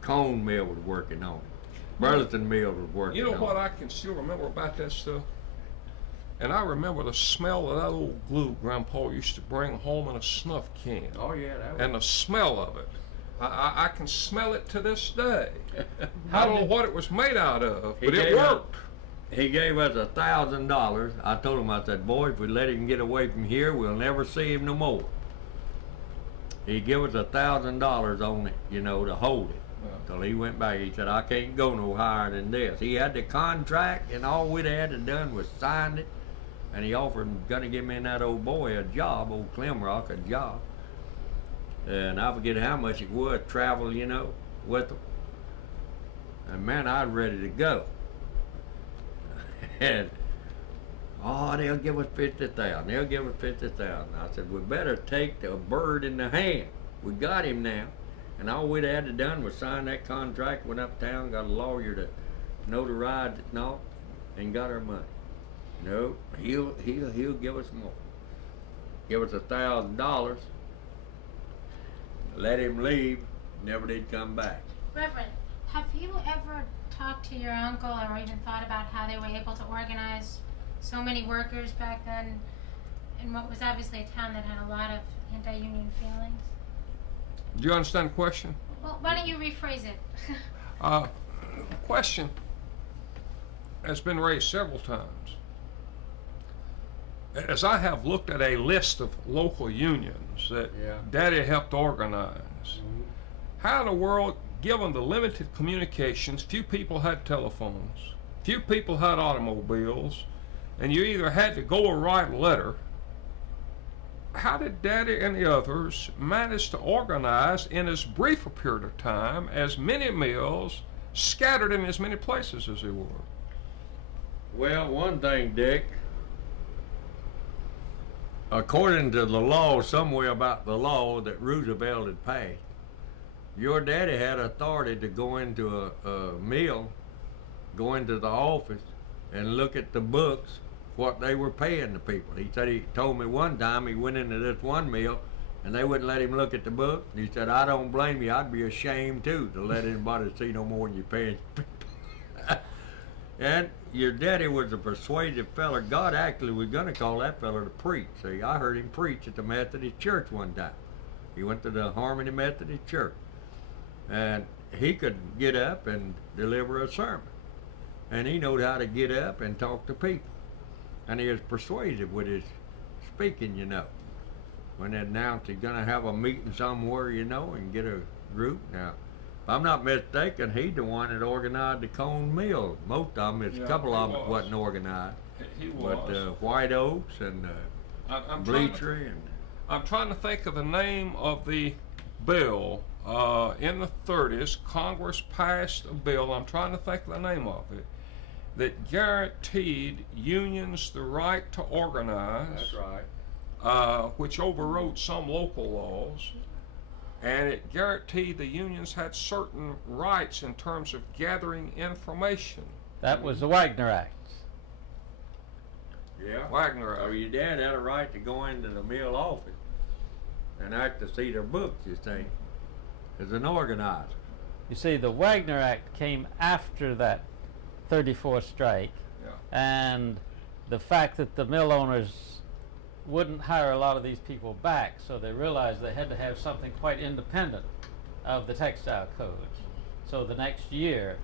Cone Mill was working on it. Burleson Mill was working on it. You know what I can still remember about that stuff? And I remember the smell of that old glue Grandpa used to bring home in a snuff can. Oh yeah, that was. And the smell of it. I can smell it to this day. I don't know what it was made out of, but it worked. He gave us $1,000. I told him, I said, boy, if we let him get away from here, we'll never see him no more. He gave us $1,000 on it, you know, to hold it. Till he went back, he said, I can't go no higher than this. He had the contract, and all we'd had to done was signed it. And he offered, gonna give me and that old boy a job, old Clemrock, a job. And I forget how much it was, travel, you know, with them. And man, I was ready to go. And Oh, they'll give us 50,000. They'll give us 50,000. I said, we better take the bird in the hand. We got him now. And all we'd had to done was sign that contract, went uptown, got a lawyer to notarize it and all, and got our money. No, he'll give us more. Give us $1,000. Let him leave. Never did come back. Reverend, have you ever talked to your uncle or even thought about how they were able to organize so many workers back then in what was obviously a town that had a lot of anti-union feelings? Do you understand the question? Well, why don't you rephrase it? The question has been raised several times. As I have looked at a list of local unions that Daddy helped organize, how in the world, given the limited communications, few people had telephones, few people had automobiles, and you either had to go or write a letter, how did Daddy and the others manage to organize in as brief a period of time as many mills scattered in as many places as they were? Well, one thing, Dick, according to the law, somewhere about the law that Roosevelt had passed, your daddy had authority to go into a mill, go into the office, and look at the books, what they were paying the people. He said, he told me one time he went into this one mill and they wouldn't let him look at the book. And he said, I don't blame you. I'd be ashamed too to let anybody see no more than you're paying. And your daddy was a persuasive feller. God actually was going to call that feller to preach. See, I heard him preach at the Methodist church one time. He went to the Harmony Methodist church. And he could get up and deliver a sermon. And he knowed how to get up and talk to people. And he was persuasive with his speaking, you know. When they announced he's going to have a meeting somewhere, you know, and get a group. Now, if I'm not mistaken, he's the one that organized the Cone Mill. Most of them, a couple of them wasn't organized. He was. But White Oaks and Bleachery. I'm trying to think of the name of the bill. In the 30s, Congress passed a bill, I'm trying to think of the name of it, that guaranteed unions the right to organize. That's right. Which overrode some local laws, and it guaranteed the unions had certain rights in terms of gathering information. That was the Wagner Act. Yeah. Wagner So Act. your dad had a right to go into the mill office and act to see their books, you see, as an organizer. You see, the Wagner Act came after that 34 strike, and the fact that the mill owners wouldn't hire a lot of these people back, so they realized they had to have something quite independent of the textile code. So the next year,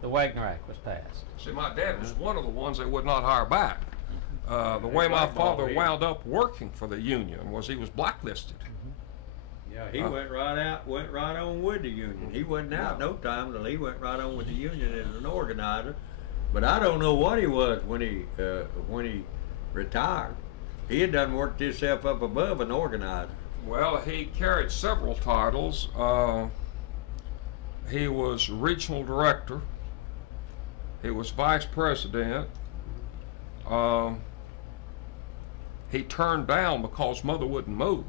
the Wagner Act was passed. See, my dad was one of the ones they would not hire back. The way my father wound up working for the union was he was blacklisted. Yeah, he went right on with the union. He wasn't out no time till he went right on with the union as an organizer. But I don't know what he was when he retired. He had done worked himself up above an organizer. Well, he carried several titles. He was regional director. He was vice president. He turned down because mother wouldn't move.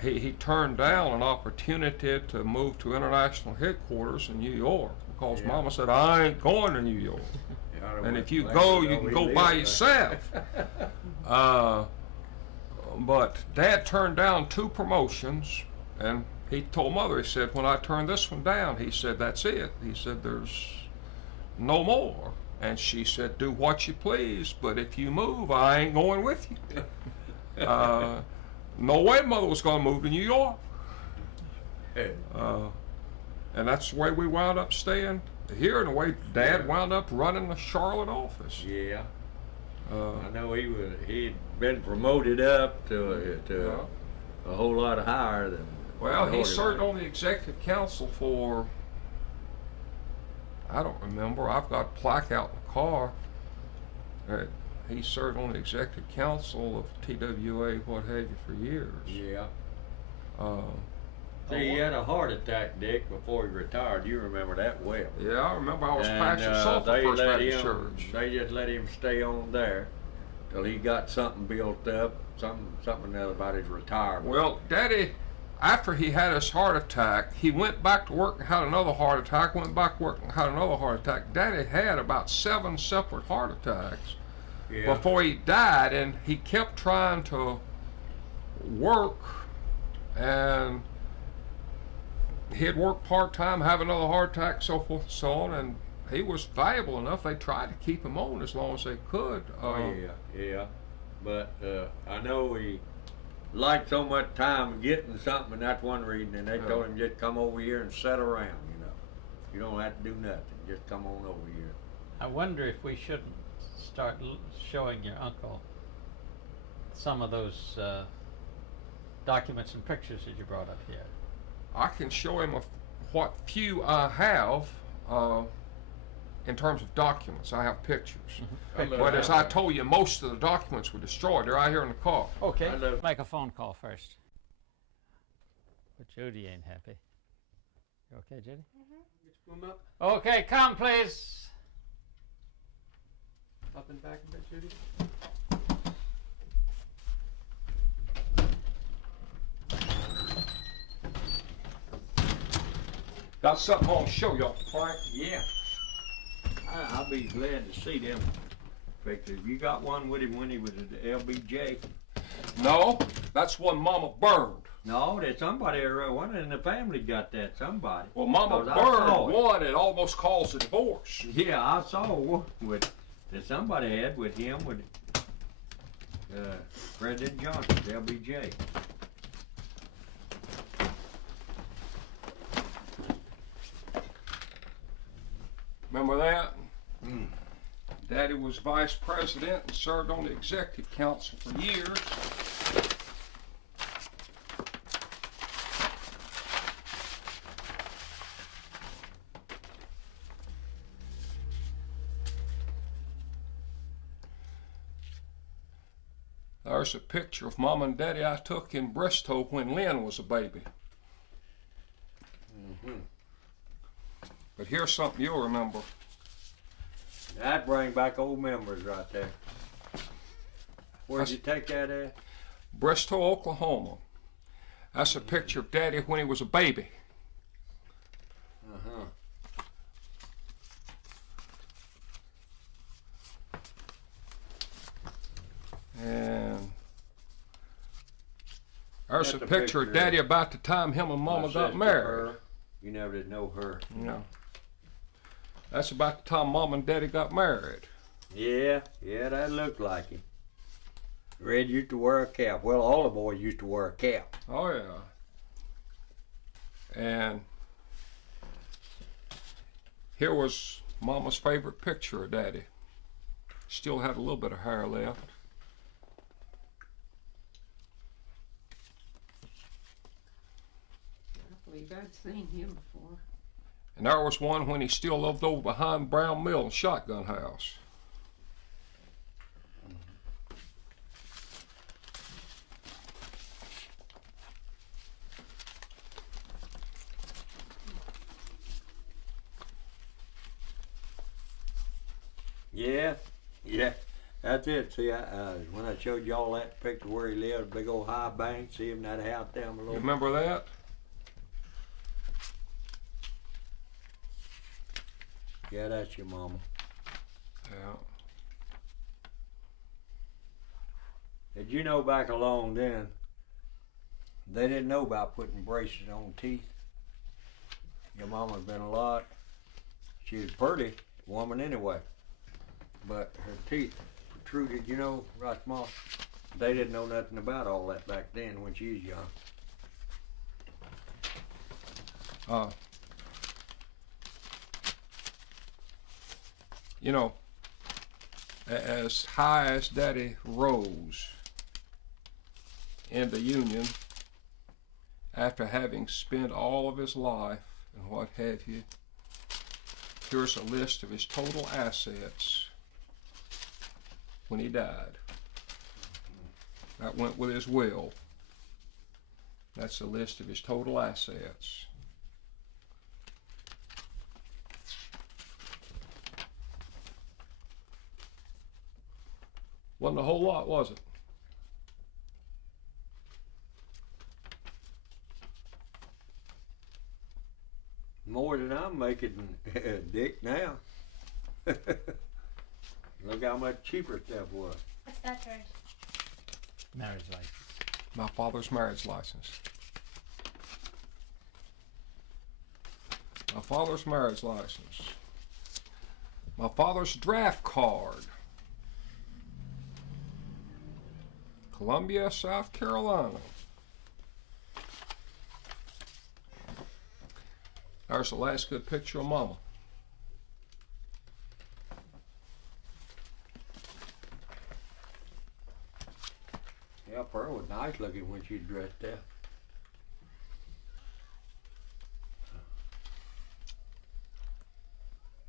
He turned down an opportunity to move to international headquarters in New York because Mama said, I ain't going to New York. And if you go, you can go by yourself. But Dad turned down 2 promotions, and he told Mother, he said, when I turn this one down, he said, that's it. He said, there's no more. And she said, do what you please, but if you move, I ain't going with you. No way Mother was going to move to New York. And that's the way we wound up staying here, and the way Dad wound up running the Charlotte office. Yeah. I know he'd been promoted up to a whole lot higher than. Well, he served on the executive council for, I don't remember, I've got a plaque out in the car. He served on the executive council of TWA, what have you, for years. Yeah. See, he had a heart attack, Dick, before he retired. You remember that well. Yeah, I remember I was And, Pastor Sulphur they First let Baptist him, Church. They just let him stay on there till he got something built up, something else about his retirement. Well, Daddy, after he had his heart attack, he went back to work and had another heart attack, went back to work and had another heart attack. Daddy had about 7 separate heart attacks Yeah. before he died, and he kept trying to work, and he'd work part-time, have another heart attack, so forth and so on, and he was valuable enough. They tried to keep him on as long as they could. Yeah. But I know he liked so much time getting something, and that's one reason. And they told him just come over here and sit around. You know, you don't have to do nothing. Just come on over here. I wonder if we shouldn't start showing your uncle some of those documents and pictures that you brought up here. I can show him what few I have in terms of documents. I have pictures. But as I told you, most of the documents were destroyed. They're out here in the car. Okay, make a phone call first. But Judy ain't happy. You okay, Judy? Get your boom up. Okay, come please. Up and back a bit, Judy. Got something I want to show y'all, Frank. Yeah. I'll be glad to see them pictures. You got one with him when he was at the LBJ? No, that's one Mama burned. No, there's somebody, one in the family got that, somebody. Well, Mama 'Cause I saw burned it. one that almost caused a divorce. Yeah, I saw one that somebody had with him with President Johnson, LBJ. Remember that? Daddy was vice president and served on the executive council for years. There's a picture of Mom and Daddy I took in Bristow when Lynn was a baby. But here's something you'll remember. That bring back old memories right there. Where'd you take that at? Bristow, Oklahoma. That's a picture of Daddy when he was a baby. And there's a picture of Daddy about the time him and Mama got married. You never did know her. No. That's about the time Mom and Daddy got married. Yeah, that looked like him. Red used to wear a cap. Well, all the boys used to wear a cap. Oh, yeah. And here was Mama's favorite picture of Daddy. Still had a little bit of hair left. I believe I'd seen him before. And there was one when he still lived over behind Brown Mill and Shotgun House. Yeah, that's it. See, when I showed y'all that picture where he lived, big old high bank, see him in that house down below. You remember that? Yeah, that's your mama. Yeah. Did you know back along then, they didn't know about putting braces on teeth? Your mama's been a lot. She was a pretty woman anyway, but her teeth protruded, you know, right small. They didn't know nothing about all that back then when she was young. You know, as high as Daddy rose in the Union, after having spent all of his life and what have you, here's a list of his total assets when he died. That went with his will. That's a list of his total assets. Wasn't a whole lot, was it? More than I'm making, Dick, now. Look how much cheaper stuff was. What's that, George? Marriage license. My father's marriage license. My father's marriage license. My father's draft card. Columbia, South Carolina. There's the last good picture of Mama. Yeah, Pearl was nice looking when she dressed up.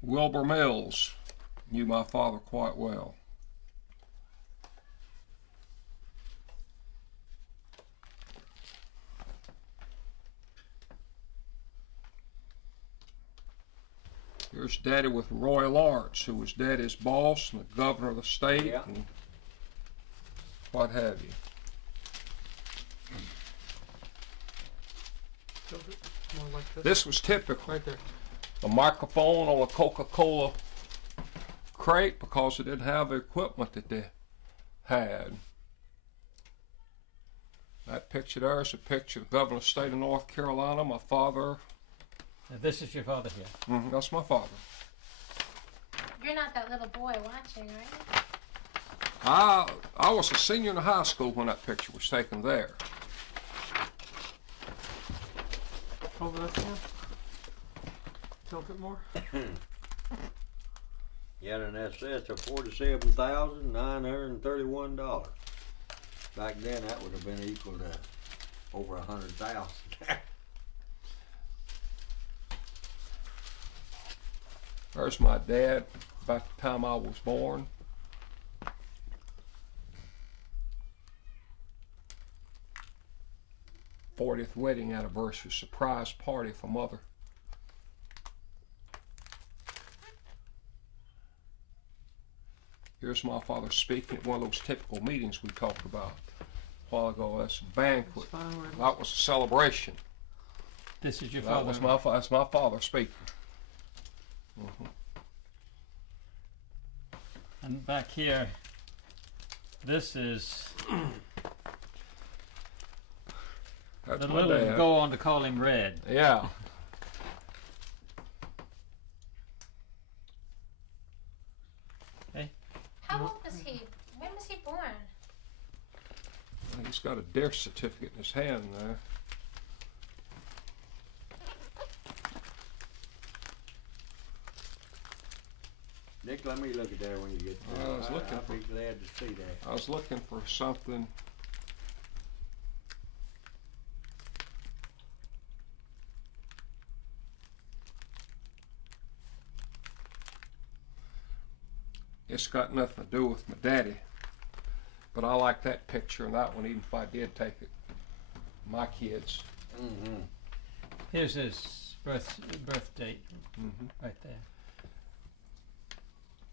Wilbur Mills knew my father quite well. Here's Daddy with Royal Arts, who was Daddy's boss and the governor of the state, Yeah. and what have you. More like this. This was typical. Right there. A microphone on a Coca-Cola crate because it didn't have the equipment that they had. That picture there is a picture of the governor of the state of North Carolina, my father. This is your father here. That's my father. You're not that little boy watching, right? I was a senior in high school when that picture was taken there. Hold it up again. Tilt it more. You had an assets of $47,931. Back then, that would have been equal to over 100,000. There's my dad about the time I was born. '40th wedding anniversary surprise party for Mother. Here's my father speaking at one of those typical meetings we talked about a while ago. That's a banquet. That was a celebration. This is your That father. was that's my father speaking. And back here, this is That's the my little dad. go on to call him Red. Yeah. How old was he? When was he born? He's got a death certificate in his hand there. Nick, let me look at that when you get there. I was looking I'll for- be glad to see that. I was looking for something. It's got nothing to do with my daddy, but I like that picture and that one, even if I did take it. My kids. Mm-hmm. Here's his birth date right there.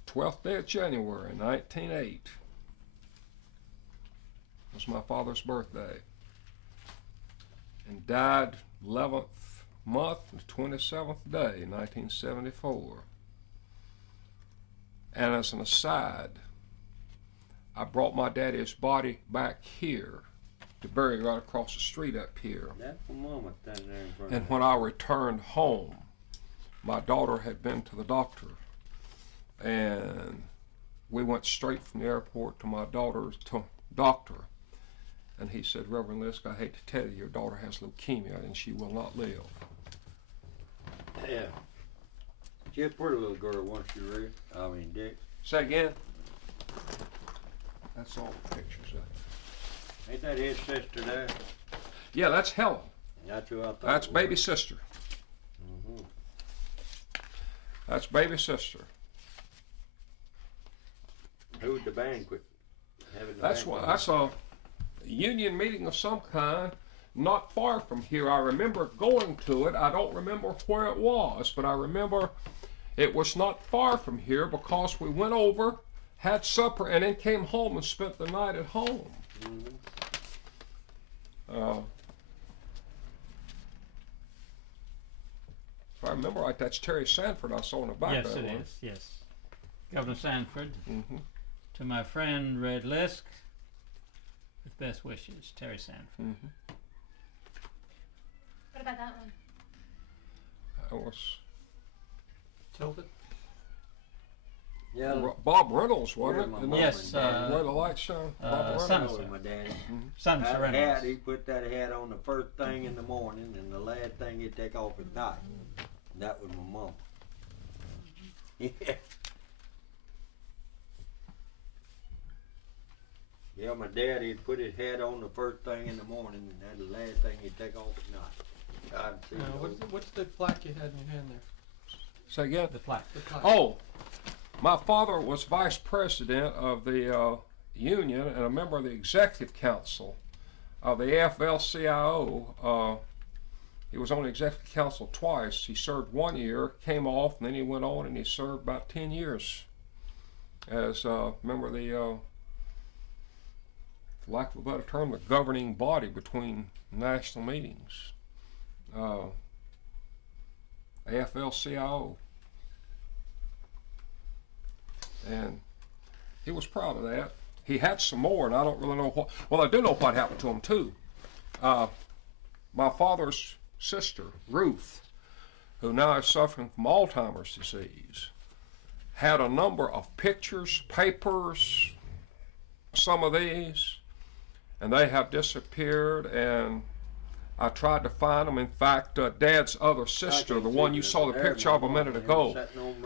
12th day of January, 1908 was my father's birthday. And died 11th month, the 27th day, 1974. And as an aside, I brought my daddy's body back here to bury right across the street up here. That's the moment down there in front And of when I returned home, my daughter had been to the doctor, and we went straight from the airport to my daughter's doctor. And he said, Reverend Lisk, I hate to tell you, your daughter has leukemia and she will not live. Yeah. She had a pretty little girl once you read. I mean, Dick. Say again? That's all the pictures of it. Ain't that his sister there? Yeah, that's Helen. That's who I thought. That's it baby was. sister. Mhm. That's baby sister. Who's the banquet? Having the That's banquet. what. That's a union meeting of some kind. not far from here. I remember going to it. I don't remember where it was, but I remember it was not far from here because we went over, had supper, and then came home and spent the night at home. If I remember right, that's Terry Sanford I saw in the back Yes, there. it is. Yes, Governor Sanford. Mm-hmm. To my friend Red Lisk, with best wishes, Terry Sanford. Mm-hmm. What about that one? That was Tilted? Yeah, Bob Reynolds, wasn't Where's it? my Isn't Yes, that where the lights shine? Bob Son Reynolds. of with my daddy. Son That hat, Reynolds. he put that hat on the first thing in the morning, and the last thing he'd take off at night. And that was my mom. Yeah. Yeah, my dad, he'd put his hat on the first thing in the morning, and that's the last thing he'd take off at night. God see What's the plaque you had in your hand there? Say again? The plaque. The plaque. Oh, my father was vice president of the union and a member of the executive council of the AFL-CIO. He was on the executive council twice. He served 1 year, came off, and then he went on and he served about 10 years as a member of the, for lack of a better term, the governing body between national meetings. AFL-CIO. And he was proud of that. He had some more, and I don't really know what. Well, I do know what happened to him, too. My father's sister, Ruth, who now is suffering from Alzheimer's disease, had a number of pictures, papers, some of these, and they have disappeared, and I tried to find them. In fact, Dad's other sister, the one you saw the picture of a minute ago,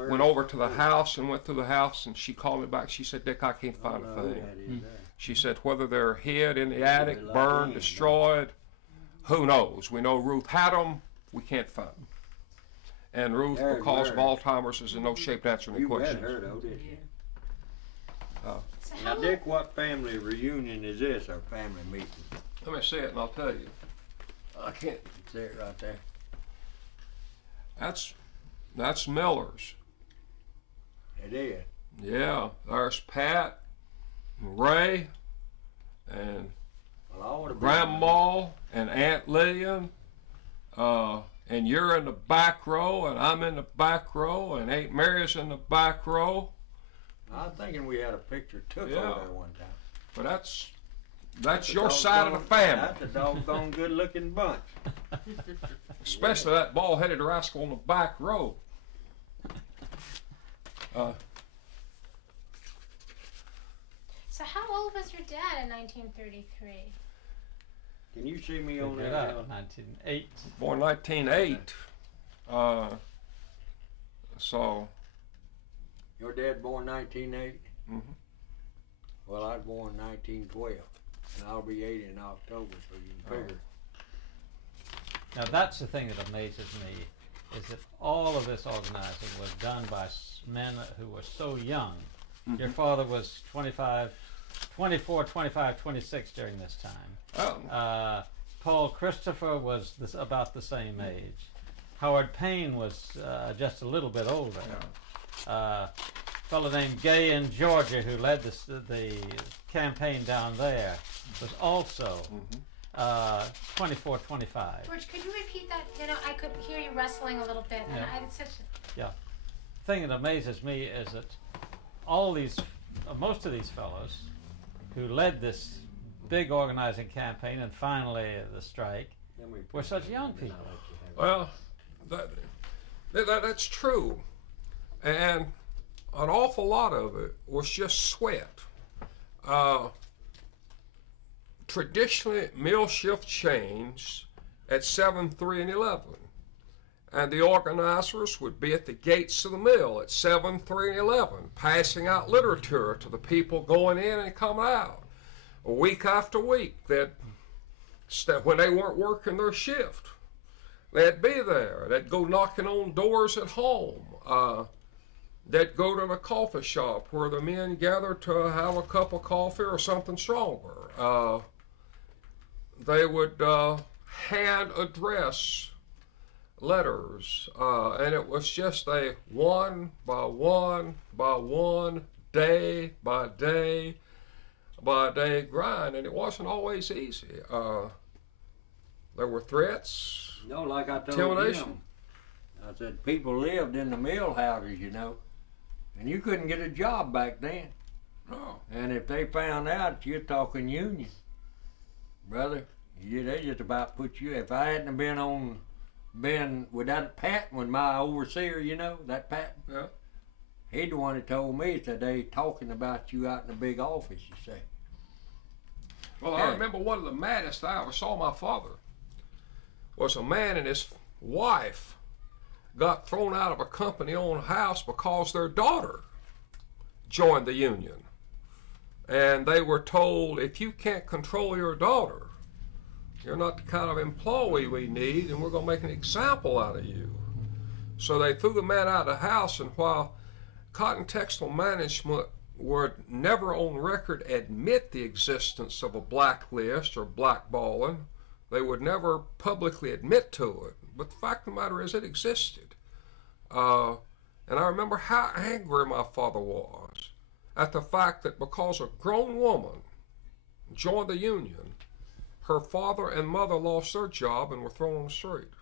went over to the house and went through the house, and she called me back. She said, Dick, I can't find a thing. She said, whether they're hid in the attic, burned, destroyed, who knows? We know Ruth had them. We can't find them. And Ruth, because of Alzheimer's, is in no shape to answer any questions. You read her, though, didn't you? So Now, how Dick, what family reunion is this, or family meeting? Let me see it, and I'll tell you. I can't. See it right there. That's Miller's. It is. Yeah, there's Pat, and Ray, and Well, I would have Grandma, and Aunt Lillian, and you're in the back row, and I'm in the back row, and Aunt Mary's in the back row. I was thinking we had a picture took Yeah. over there one time. But that's your side of the family, That's a doggone good-looking bunch. especially that bald-headed rascal in the back row. So how old was your dad in 1933? Can you see me on Figure that? it out. 1908. Born 1908. So, Your dad born 1908? mhm. Well, I was born 1912, and I'll be 80 in October, so you can figure. Now that's the thing that amazes me, is that all of this organizing was done by men who were so young. Your father was 24, 25, 26 during this time. Oh, Paul Christopher was about the same age. Howard Payne was just a little bit older. A fellow named Gay in Georgia, who led the campaign down there, was also 24, 25. George, could you repeat that? You know, I could hear you rustling a little bit, and Yeah. it's such. The thing that amazes me is that all these, most of these fellows who led this big organizing campaign and finally the strike were such young people. well, that's true. And an awful lot of it was just sweat. Traditionally, mill shift changed at 7, 3, and 11. And the organizers would be at the gates of the mill at 7, 3, and 11, passing out literature to the people going in and coming out. A week after week, that when they weren't working their shift, they'd be there. They'd go knocking on doors at home. They'd go to the coffee shop where the men gathered to have a cup of coffee or something stronger. They would hand address letters, and it was just a one by one by one, day by day by day grind, and it wasn't always easy. There were threats, No, like I told intimidation. him, I said people lived in the mill houses, you know, and you couldn't get a job back then. No. And if they found out you're talking union, brother, they just about put you. If I hadn't been with that Patton, with my overseer, you know, that Patton, Yeah. he the one that told me that they talking about you out in the big office. You say. Well, I remember one of the maddest I ever saw my father was a man and his wife got thrown out of a company-owned house because their daughter joined the union. And they were told, if you can't control your daughter, you're not the kind of employee we need, and we're going to make an example out of you. So they threw the man out of the house, and while Cotton Textile Management would never on record admit the existence of a blacklist or blackballing, they would never publicly admit to it. But the fact of the matter is, it existed. And I remember how angry my father was at the fact that because a grown woman joined the union, her father and mother lost their job and were thrown on the street.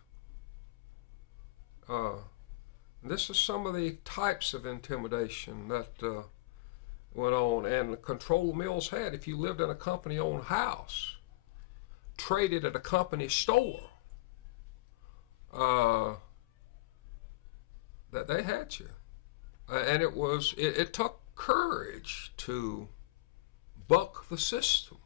This is some of the types of intimidation that went on, and the control mills had. If you lived in a company-owned house, traded at a company store, that they had you. And it took courage to buck the system.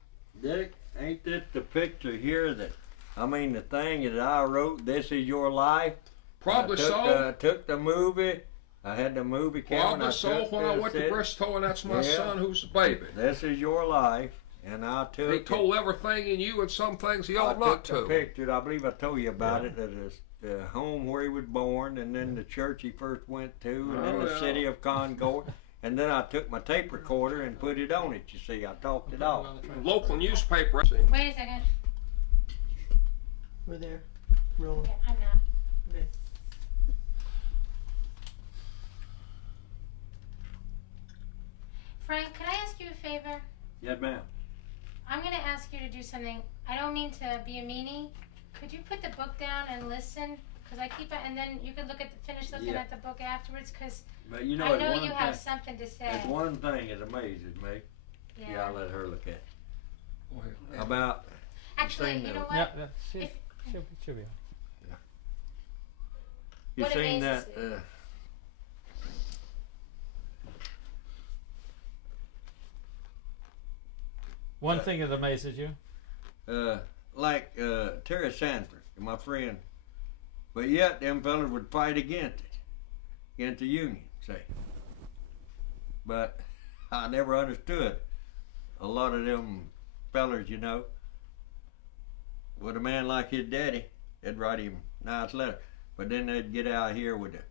Dick, ain't this the picture here that, I mean, the thing that I wrote, This Is Your Life? Probably so. I took the movie. I had the movie camera. Probably so. When I went to Bristol, and that's my son who's the baby. This Is Your Life, and I took. He told everything in you, and some things he ought not to. I took the picture. I believe I told you about it. That is the home where he was born, and then the church he first went to, and then the city of Concord. And then I took my tape recorder and put it on it. You see, I talked it off. Local newspaper. Wait a second. We're there. Rolling. Okay, I'm not. Okay. Frank, could I ask you a favor? Yes, ma'am. I'm going to ask you to do something. I don't mean to be a meanie. Could you put the book down and listen? Because I keep it, and then you could finish looking at the book afterwards. Because But you know, I know you have something to say. There's one thing that amazes me. Yeah, I'll let her look at it. About. Actually, you know what? Yeah, she'll be. You What seen that? amazes One thing that amazes you? Like Terry Sanford, my friend, but yet them fellas would fight against it, against the union, say. But I never understood a lot of them fellas, you know. With a man like his daddy, they'd write him a nice letter, but then they'd get out here with it.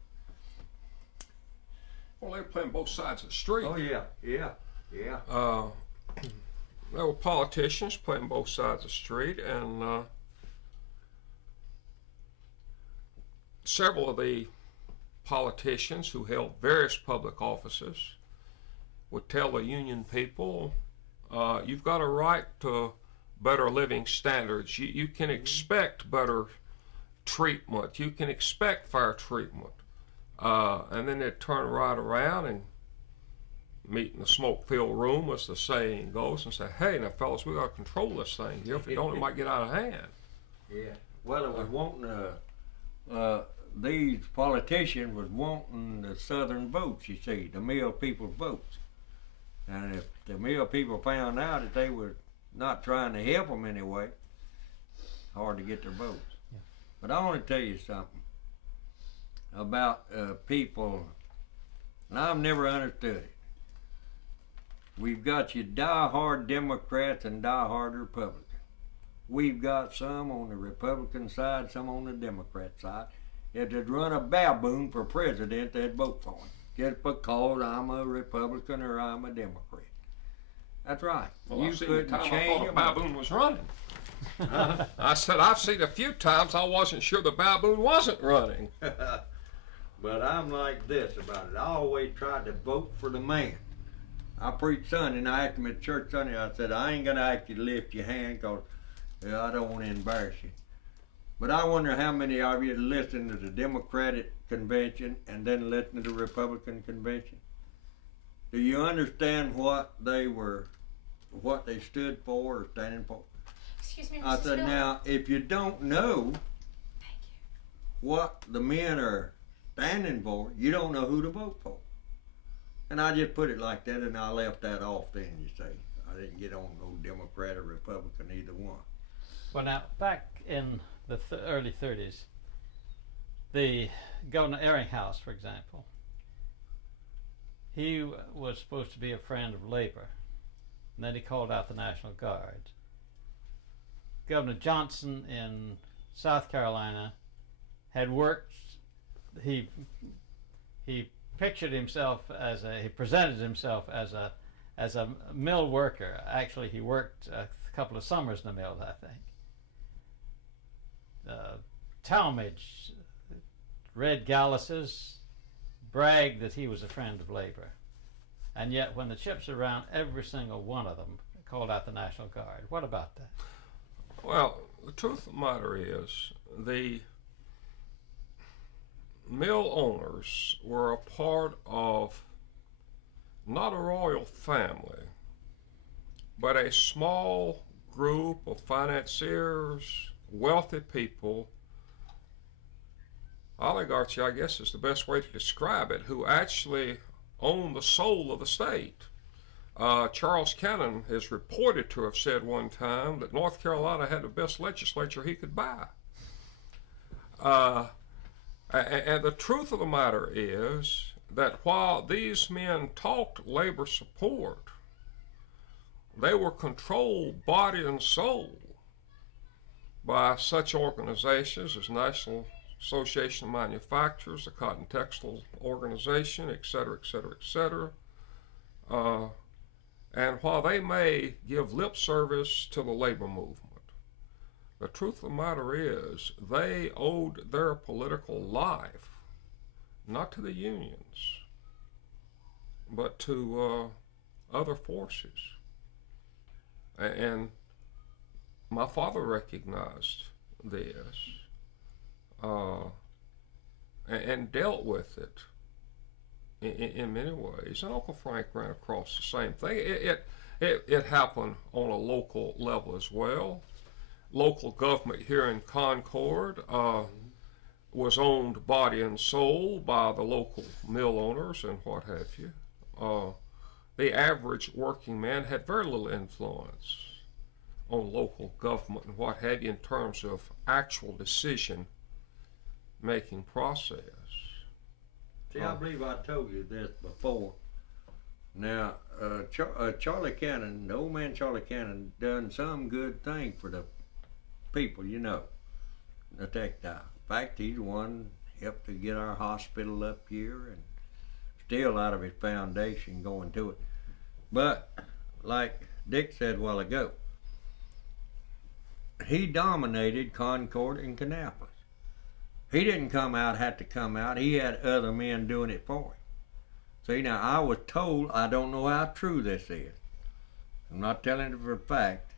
Well, they were playing both sides of the street. Oh yeah. There were politicians playing both sides of the street, and several of the politicians who held various public offices would tell the union people, you've got a right to better living standards. You can expect better treatment. You can expect fair treatment. And then they'd turn right around and meet in the smoke-filled room, as the saying goes, and say, hey, now, fellas, we got to control this thing here. If we don't, it might get out of hand. Yeah. Well, it was wanting these politicians was wanting the southern votes, you see, the mill people's votes. And if the mill people found out that they were not trying to help them anyway, hard to get their votes. Yeah. But I want to tell you something about people, and I've never understood it. We've got you die-hard Democrats and die-hard Republicans. We've got some on the Republican side, some on the Democrat side. If they'd run a baboon for president, they'd vote for him, just because I'm a Republican or I'm a Democrat. That's right. Well, you couldn't change I thought a baboon was running. I said, I've seen a few times I wasn't sure the baboon wasn't running. But I'm like this about it. I always tried to vote for the man. I preached Sunday, and I asked him at church Sunday, I said, I ain't going to ask you to lift your hand because I don't want to embarrass you. But I wonder how many of you listen to the Democratic convention and then listen to the Republican convention. Do you understand what they stood for or standing for? Excuse me, Mrs. I said, Miller. now, if you don't know what the men are standing for, you don't know who to vote for. And I just put it like that, and I left that off then, you see. I didn't get on no Democrat or Republican, either one. Well, now, back in the early 30s, the Governor Eringhouse, for example, he was supposed to be a friend of labor, and then he called out the National Guard. Governor Johnson in South Carolina had worked, he pictured himself as he presented himself as a mill worker. Actually, he worked a couple of summers in the mill, I think. Talmadge read Gallus's, bragged that he was a friend of labor. And yet, when the chips are around, every single one of them called out the National Guard. What about that? Well, the truth of the matter is, the mill owners were a part of not a royal family, but a small group of financiers, wealthy people, oligarchy, I guess is the best way to describe it, who actually own the soul of the state. Charles Cannon is reported to have said one time that North Carolina had the best legislature he could buy. And the truth of the matter is that while these men talked labor support, they were controlled body and soul by such organizations as National Association of Manufacturers, the Cotton Textile Organization, et cetera, et cetera, et cetera. And while they may give lip service to the labor movement, the truth of the matter is they owed their political life not to the unions, but to other forces. And my father recognized this and dealt with it in many ways. And Uncle Frank ran across the same thing. It happened on a local level as well. Local government here in Concord was owned body and soul by the local mill owners and what have you. The average working man had very little influence on local government and what have you in terms of actual decision-making process. See, I believe I told you this before. Now, Charlie Cannon, the old man Charlie Cannon, done some good thing for the people, you know, the textile. In fact, he's the one helped to get our hospital up here and still out of his foundation going to it. But, like Dick said a while ago, he dominated Concord and Kannapolis. He didn't have to come out. He had other men doing it for him. See, now, I was told, I don't know how true this is. I'm not telling it for a fact,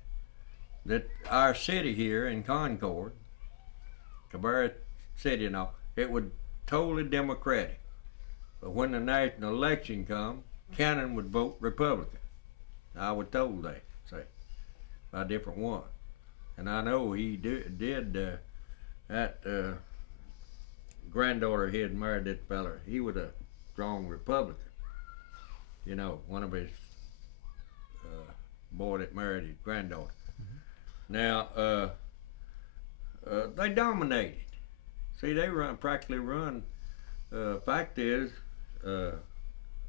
that our city here in Concord, Cabarrus City and all, it was totally Democratic. But when the national election come, Cannon would vote Republican. I was told that, say, by a different one. And I know he did that granddaughter he had married that feller. He was a strong Republican. You know, one of his boy that married his granddaughter. Now, they dominated. See, they practically run. Fact is,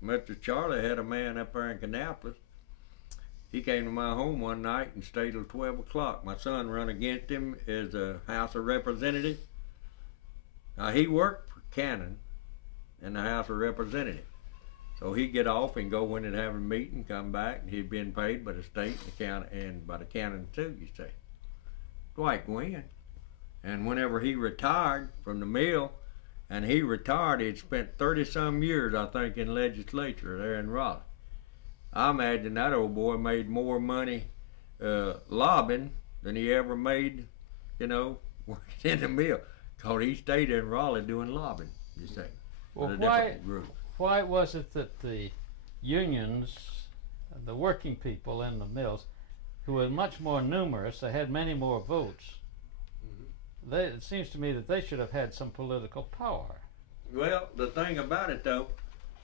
Mr. Charlie had a man up there in Kannapolis. He came to my home one night and stayed till 12 o'clock. My son run against him as a House of Representative. Now, he worked for Cannon in the House of Representatives. So he'd get off and go in and have a meeting, come back, and he'd been paid by the state and the county, and by the county too, you see. Dwight Gwynn. And whenever he retired from the mill, and he retired, he'd spent 30-some years, I think, in legislature there in Raleigh. I imagine that old boy made more money lobbying than he ever made, you know, working in the mill. Because he stayed in Raleigh doing lobbying, you see. Well, for the different groups. why was it that the unions, the working people in the mills, who were much more numerous, they had many more votes, it seems to me that they should have had some political power. Well, the thing about it, though,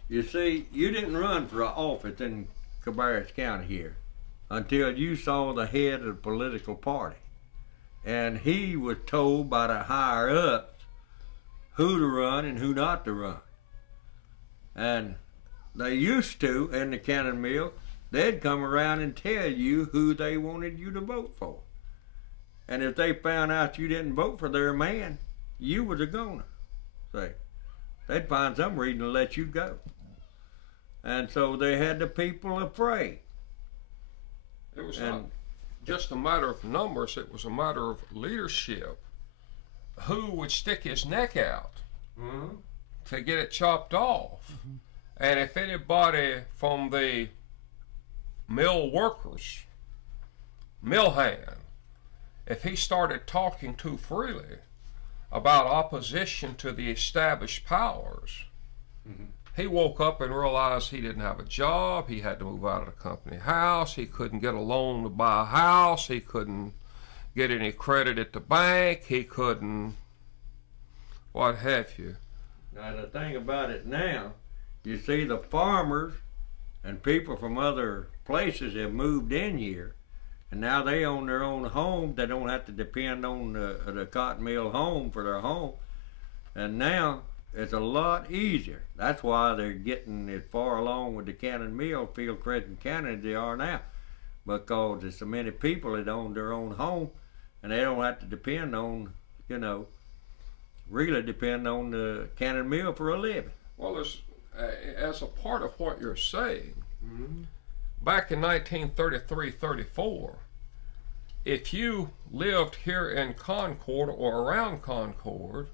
you see, you didn't run for an office in Cabarrus County here until you saw the head of the political party. And he was told by the higher-ups who to run and who not to run. And they used to, in the cannon mill, they'd come around and tell you who they wanted you to vote for. And if they found out you didn't vote for their man, you was a goner. See, they'd find some reason to let you go. And so they had the people afraid. It was not just a matter of numbers, it was a matter of leadership. Who would stick his neck out to get it chopped off? And if anybody from the mill workers, mill hand, if he started talking too freely about opposition to the established powers, he woke up and realized he didn't have a job, he had to move out of the company house, he couldn't get a loan to buy a house, he couldn't get any credit at the bank, he couldn't what have you. Now the thing about it now, you see the farmers and people from other places have moved in here, and now they own their own home. They don't have to depend on the cotton mill home for their home. And now it's a lot easier. That's why they're getting as far along with the cannon mill, Field Crescent Cannon, as they are now. Because there's so many people that own their own home, and they don't have to depend on, you know, really depend on the cannon mill for a living. Well, there's, as a part of what you're saying, back in 1933-34, if you lived here in Concord or around Concord,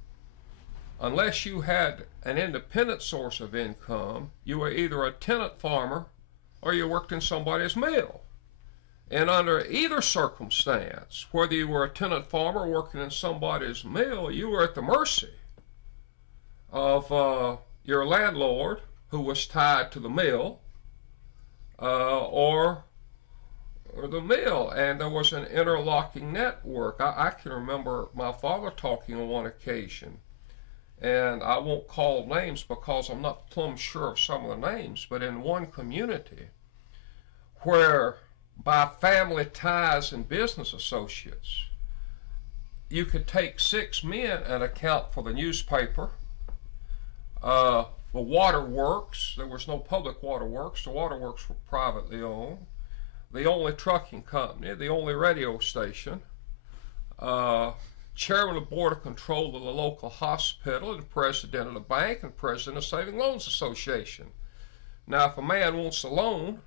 unless you had an independent source of income, you were either a tenant farmer or you worked in somebody's mill. And under either circumstance, whether you were a tenant farmer working in somebody's mill, you were at the mercy of your landlord, who was tied to the mill, or the mill, and there was an interlocking network. I can remember my father talking on one occasion, and I won't call names because I'm not plumb sure of some of the names, but in one community where by family ties and business associates, you could take 6 men and account for the newspaper, the waterworks. There was no public waterworks. The waterworks were privately owned. The only trucking company, the only radio station, chairman of the board of control of the local hospital, and president of the bank, and president of the Saving Loans Association. Now, if a man wants a loan,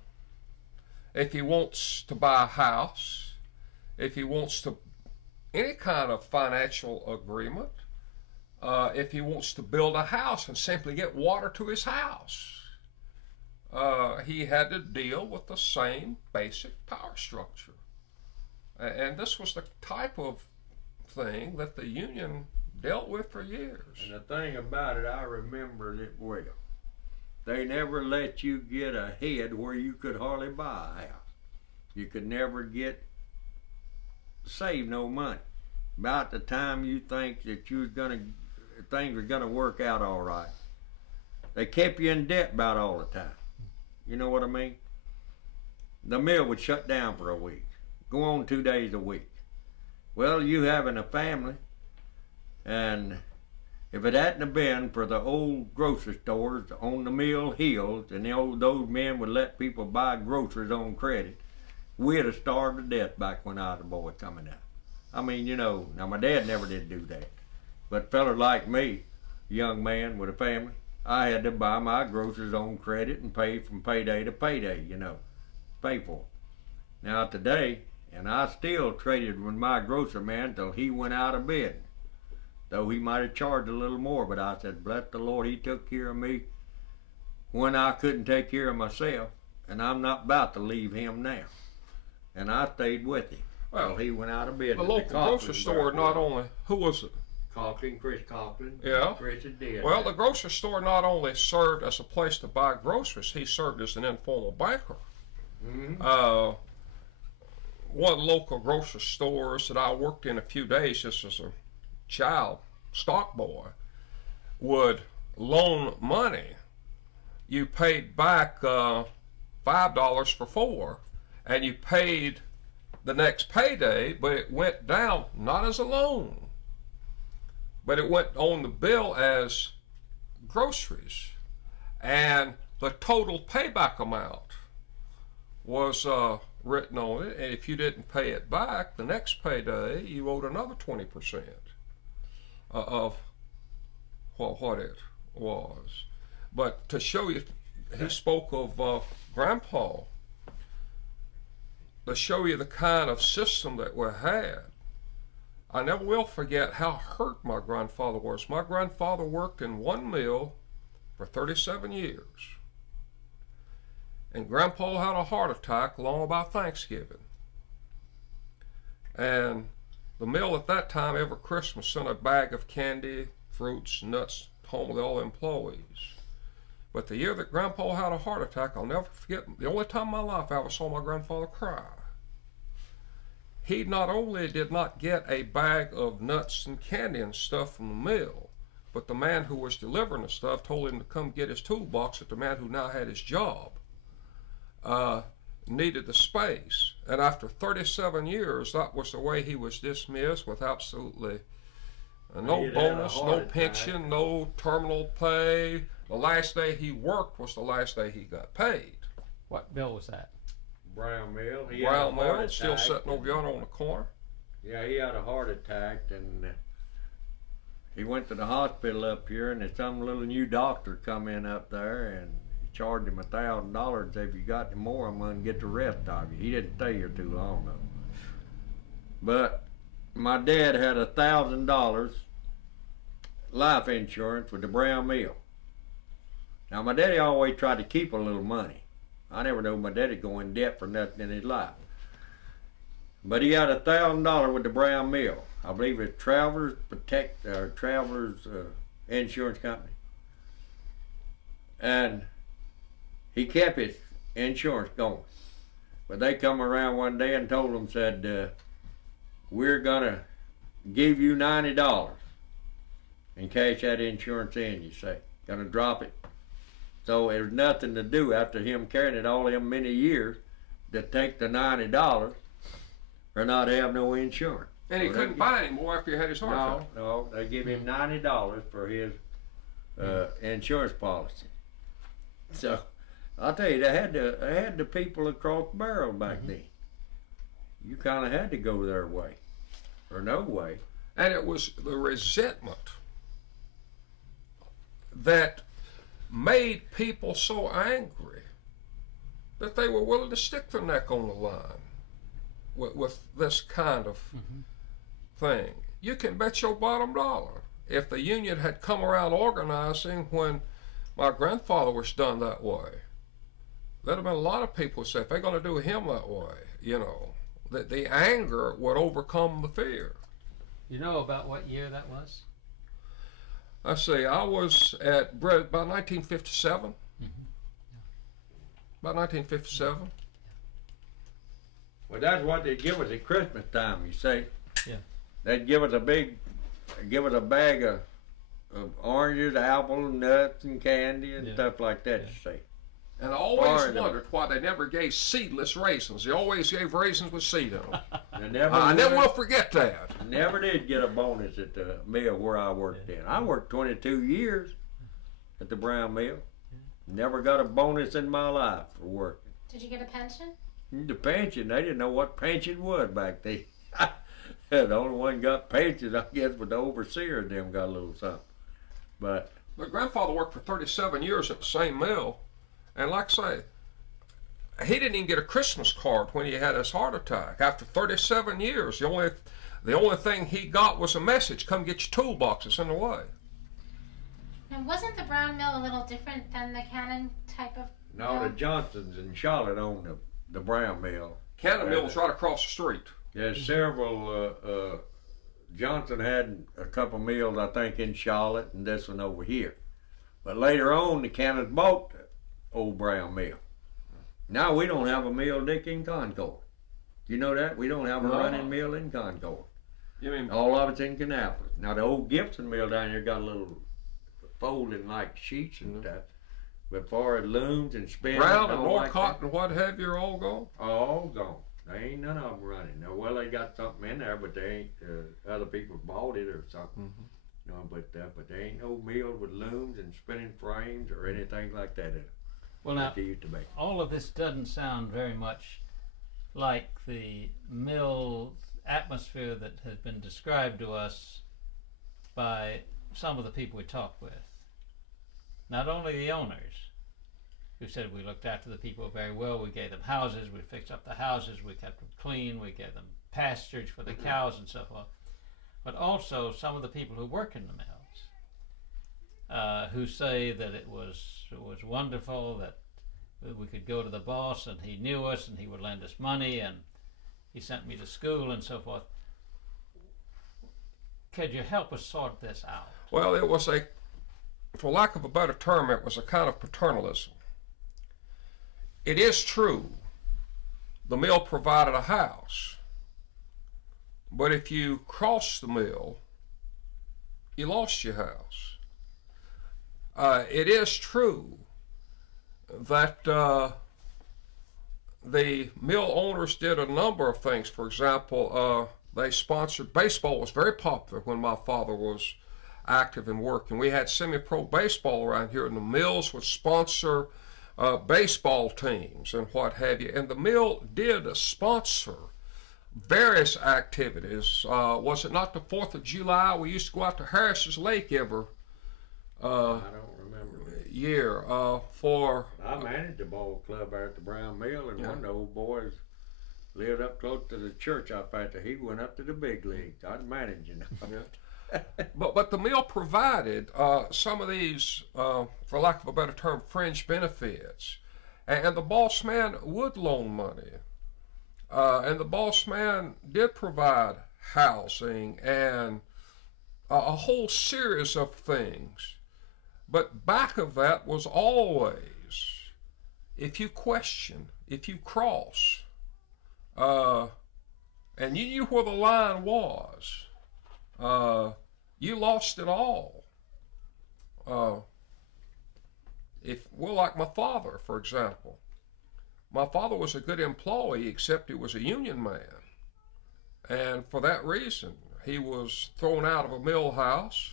if he wants to buy a house, if he wants to any kind of financial agreement, if he wants to build a house and simply get water to his house, he had to deal with the same basic power structure. And this was the type of thing that the union dealt with for years. And the thing about it, I remember it well. They never let you get ahead where you could hardly buy a house. You could never save no money. About the time you think that things are gonna work out all right, they kept you in debt about all the time. You know what I mean? The mill would shut down for a week, go on 2 days a week. Well, you having a family, and if it hadn't have been for the old grocery stores on the mill hills, and those men would let people buy groceries on credit, we'd have starved to death back when I was a boy coming out. I mean, you know, now my dad never did do that. But fellas like me, young man with a family, I had to buy my groceries on credit and pay from payday to payday, you know, pay for it. Now today, And I still traded with my grocer man till he went out of bed. Though he might have charged a little more, but I said, bless the Lord, he took care of me when I couldn't take care of myself, and I'm not about to leave him now. And I stayed with him. Well, he went out of bed. The local grocery store not only, who was it? Chris Coughlin. Yeah. Chris did. Well, the grocery store not only served as a place to buy groceries, he served as an informal banker. Mm-hmm. One local grocery stores that I worked in a few days just as a child stock boy would loan money. You paid back $5 for 4, and you paid the next payday, but it went down not as a loan, but it went on the bill as groceries, and the total payback amount was written on it, and if you didn't pay it back the next payday, you owed another 20% of what it was. But to show you, he spoke of Grandpa, to show you the kind of system that we had. I never will forget how hurt my grandfather was. My grandfather worked in one mill for 37 years. And Grandpa had a heart attack long about Thanksgiving. And the mill at that time, every Christmas, sent a bag of candy, fruits, nuts home with all the employees. But the year that Grandpa had a heart attack, I'll never forget, the only time in my life I ever saw my grandfather cry. He not only did not get a bag of nuts and candy and stuff from the mill, but the man who was delivering the stuff told him to come get his toolbox that the man who now had his job needed the space. And after 37 years, that was the way he was dismissed, with absolutely no bonus, no pension, no terminal pay. The last day he worked was the last day he got paid. What bill was that? Brown Mill. Brown Mill, still sitting over yonder on the corner. Yeah, he had a heart attack, and he went to the hospital up here, and some little new doctor come in up there, and he charged him $1,000. If you got any more, I'm going to get the rest of you. He didn't stay here too long, though. But my dad had $1,000 life insurance with the Brown Mill. Now, my daddy always tried to keep a little money. I never knew my daddy go in debt for nothing in his life. But he had $1,000 with the Brown Mill. I believe it's Travelers Insurance Company. And he kept his insurance going. But they come around one day and told him, said, we're gonna give you $90 and cash that insurance in, you say. Gonna drop it. So there's nothing to do after him carrying it all them many years to take the $90 or not have no insurance. And he couldn't buy anymore after he had his heart attack. No, they give him $90 for his insurance policy. So I'll tell you, they had the people across the barrel back then. You kind of had to go their way or no way. And it was the resentment that made people so angry that they were willing to stick their neck on the line with this kind of thing. You can bet your bottom dollar, if the union had come around organizing when my grandfather was done that way, there'd have been a lot of people who said, if they're going to do him that way, you know, that the anger would overcome the fear. You know about what year that was? I say I was at about 1957. About 1957. Well, that's what they give us at Christmas time, you see. Yeah. They'd give us a bag of oranges, apples, nuts, and candy and stuff like that, you see. And I always wondered why they never gave seedless raisins. They always gave raisins with seed in them. I never will forget that. Never did get a bonus at the mill where I worked in. I worked 22 years at the Brown Mill. Never got a bonus in my life for working. Did you get a pension? The pension, they didn't know what pension was back then. The only one got pensions, I guess, was the overseer. Them got a little something. But my grandfather worked for 37 years at the same mill. And like I say, he didn't even get a Christmas card when he had his heart attack. After 37 years, the only thing he got was a message: come get your toolboxes in the way. And wasn't the Brown Mill a little different than the Cannon type of No, mill? the Johnsons in Charlotte owned the Brown Mill. Cannon Mill was right across the street. There's several. Johnson had a couple mills, I think, in Charlotte, and this one over here. But later on, the Cannons bought the old Brown Mill. Now we don't have a mill, Dick, in Concord. You know that? We don't have a running mill in Concord. You mean all of it's in Kannapolis. Now the old Gibson Mill down here got a little folding like sheets and stuff. But far as looms and spinning, Brown and Norcott and what have you are all gone? All gone. There ain't none of them running. Now, well, they got something in there, but they ain't. Other people bought it or something. You know, but there ain't no mill with looms and spinning frames or anything like that in it. Well, now, like they used to make. all of this doesn't sound very much like the mill atmosphere that has been described to us by some of the people we talked with. Not only the owners, who said we looked after the people very well, we gave them houses, we fixed up the houses, we kept them clean, we gave them pasturage for the cows and so forth, but also some of the people who work in the mills, who say that it was wonderful, that we could go to the boss and he knew us and he would lend us money and he sent me to school and so forth. Could you help us sort this out? Well, it was for lack of a better term, it was a kind of paternalism. It is true, the mill provided a house, but if you crossed the mill, you lost your house. It is true that the mill owners did a number of things. For example, they sponsored, baseball was very popular when my father was active in work, and we had semi-pro baseball around here, and the mills would sponsor baseball teams and what have you. And the mill did sponsor various activities. Was it not the 4th of July? We used to go out to Harris's Lake every I don't remember. year for... I managed the ball club there at the Brown Mill, and one of the old boys lived up close to the church up there. He went up to the big leagues. I'd manage, you know. But the mill provided some of these, for lack of a better term, fringe benefits. And the boss man would loan money. And the boss man did provide housing and a whole series of things. But back of that was always, if you question, if you cross, and you knew where the line was, you lost it all. Like my father, for example. My father was a good employee, except he was a union man. And for that reason, he was thrown out of a mill house,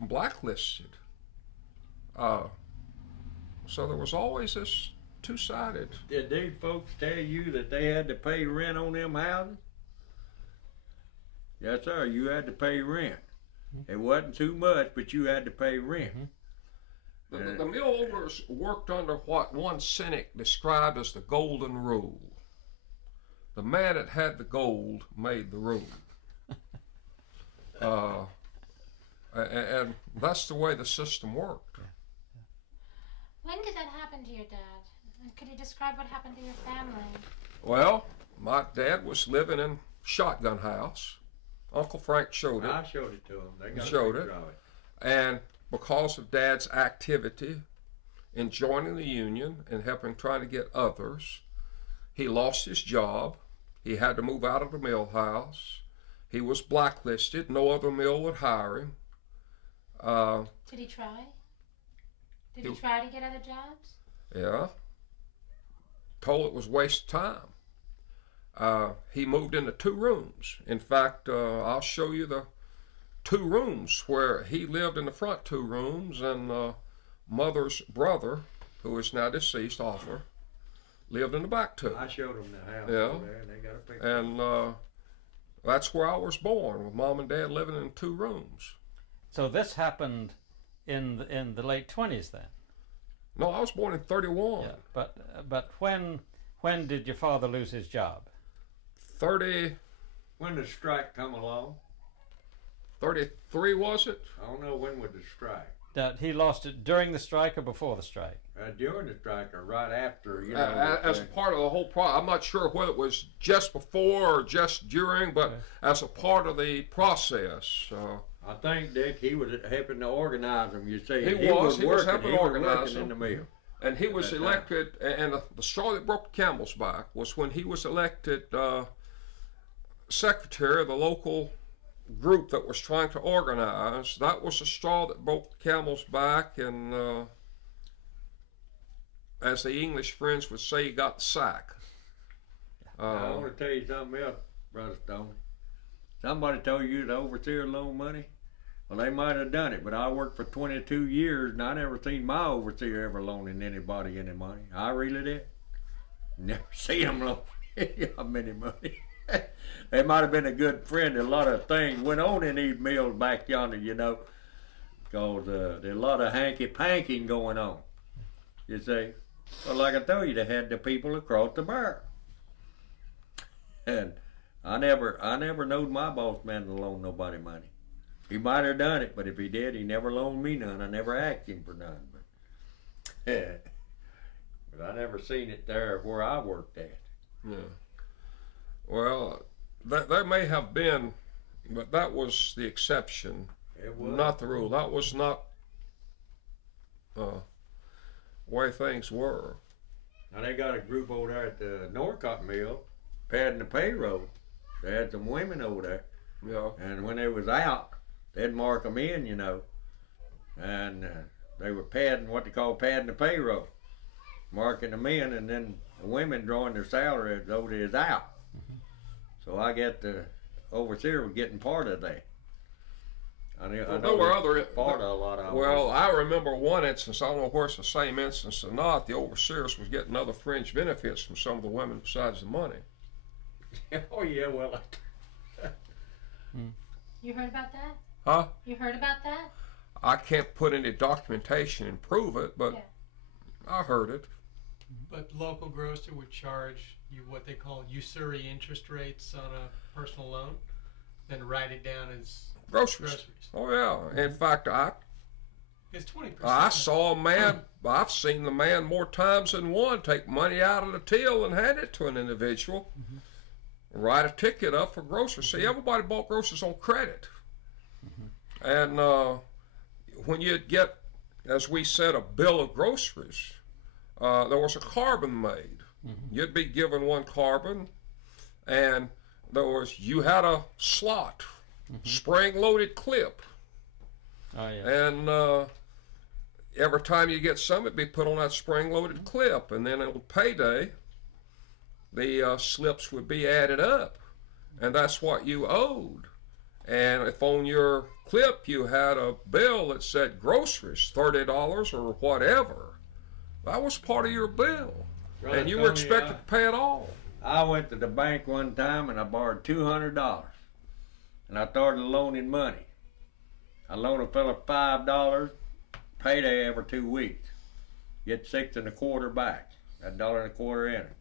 blacklisted. So there was always this two-sided. Did these folks tell you that they had to pay rent on them houses? Yes, sir. You had to pay rent. It wasn't too much, but you had to pay rent. The mill owners worked under what one cynic described as the golden rule. The man that had the gold made the rule. And that's the way the system worked. When did that happen to your dad? And could you describe what happened to your family? Well, my dad was living in Shotgun House. Uncle Frank showed it. I showed it to them. They got Showed a it. picture of it. And because of Dad's activity in joining the union and helping trying to get others, he lost his job. He had to move out of the mill house. He was blacklisted. No other mill would hire him. Did he try? Did he try to get other jobs? Yeah. Told it was a waste of time. He moved into 2 rooms. In fact, I'll show you the 2 rooms where he lived in the front 2 rooms, and Mother's brother, who is now deceased, Arthur, lived in the back 2. I showed them the house Yeah. over there, and they got a picture. And that's where I was born, with Mom and Dad living in 2 rooms. So this happened in the late 20s then? No, I was born in 31. Yeah, but when did your father lose his job? 30, When did the strike come along? 33 was it? I don't know when was the strike. That he lost it during the strike or before the strike? During the strike or right after, you know. As a part of the whole process. I'm not sure whether it was just before or just during, but as a part of the process. I think, Dick, he was helping to organize them, you see. He was working, helping he was organize working them. in the mill. And he was elected, and the straw that broke the camel's back was when he was elected secretary of the local group that was trying to organize. That was the straw that broke the camel's back, and as the English friends would say, he got the sack. I want to tell you something else, Brother Stone. Somebody told you the overseer loaned money? Well, they might have done it, but I worked for 22 years, and I never seen my overseer ever loaning anybody any money. I really did. Never seen them loan any money. They might have been a good friend. A lot of things went on in these mills back yonder, you know, because there's a lot of hanky-panking going on, you see. But like I told you, they had the people across the bar. And I never knowed my boss man to loan nobody money. He might have done it, but if he did, he never loaned me none. I never asked him for none. But I never seen it there where I worked at. Yeah. Well, there may have been, but that was the exception, It was. not the rule. That was not the way things were. Now they got a group over there at the Norcott mill, padding the payroll. They had some women over there, Yeah. and when they was out, they'd mark them in, you know, and they were padding what they call padding the payroll, marking them in, and then the women drawing their salary as though they was out. So I get the overseer was getting part of that. I know There were other part of a lot of them. Well, I remember one instance. I don't know where it's the same instance or not. The overseers was getting other fringe benefits from some of the women besides the money. Oh yeah, well. You heard about that? Huh? You heard about that? I can't put any documentation and prove it, but Yeah. I heard it. But local grocer would charge you what they call usury interest rates on a personal loan, then write it down as Groceries. groceries. Oh yeah. In fact, It's 20%. I saw a man. I've seen the man more times than one take money out of the till and hand it to an individual. Write a ticket up for groceries. See, everybody bought groceries on credit. And when you get, as we said, a bill of groceries, there was a carbon made. You'd be given one carbon, and you had a slot, spring-loaded clip. Oh yeah. And every time you get some, it'd be put on that spring-loaded clip. And then on payday, the slips would be added up. And that's what you owed. And if on your clip you had a bill that said groceries, $30 or whatever, that was part of your bill. Brother And you were Tony, expected to pay it all. I went to the bank one time and I borrowed $200, and I started loaning money. I loaned a fella $5, payday every 2 weeks. Get 6 1/4 back. That $1.25 in it.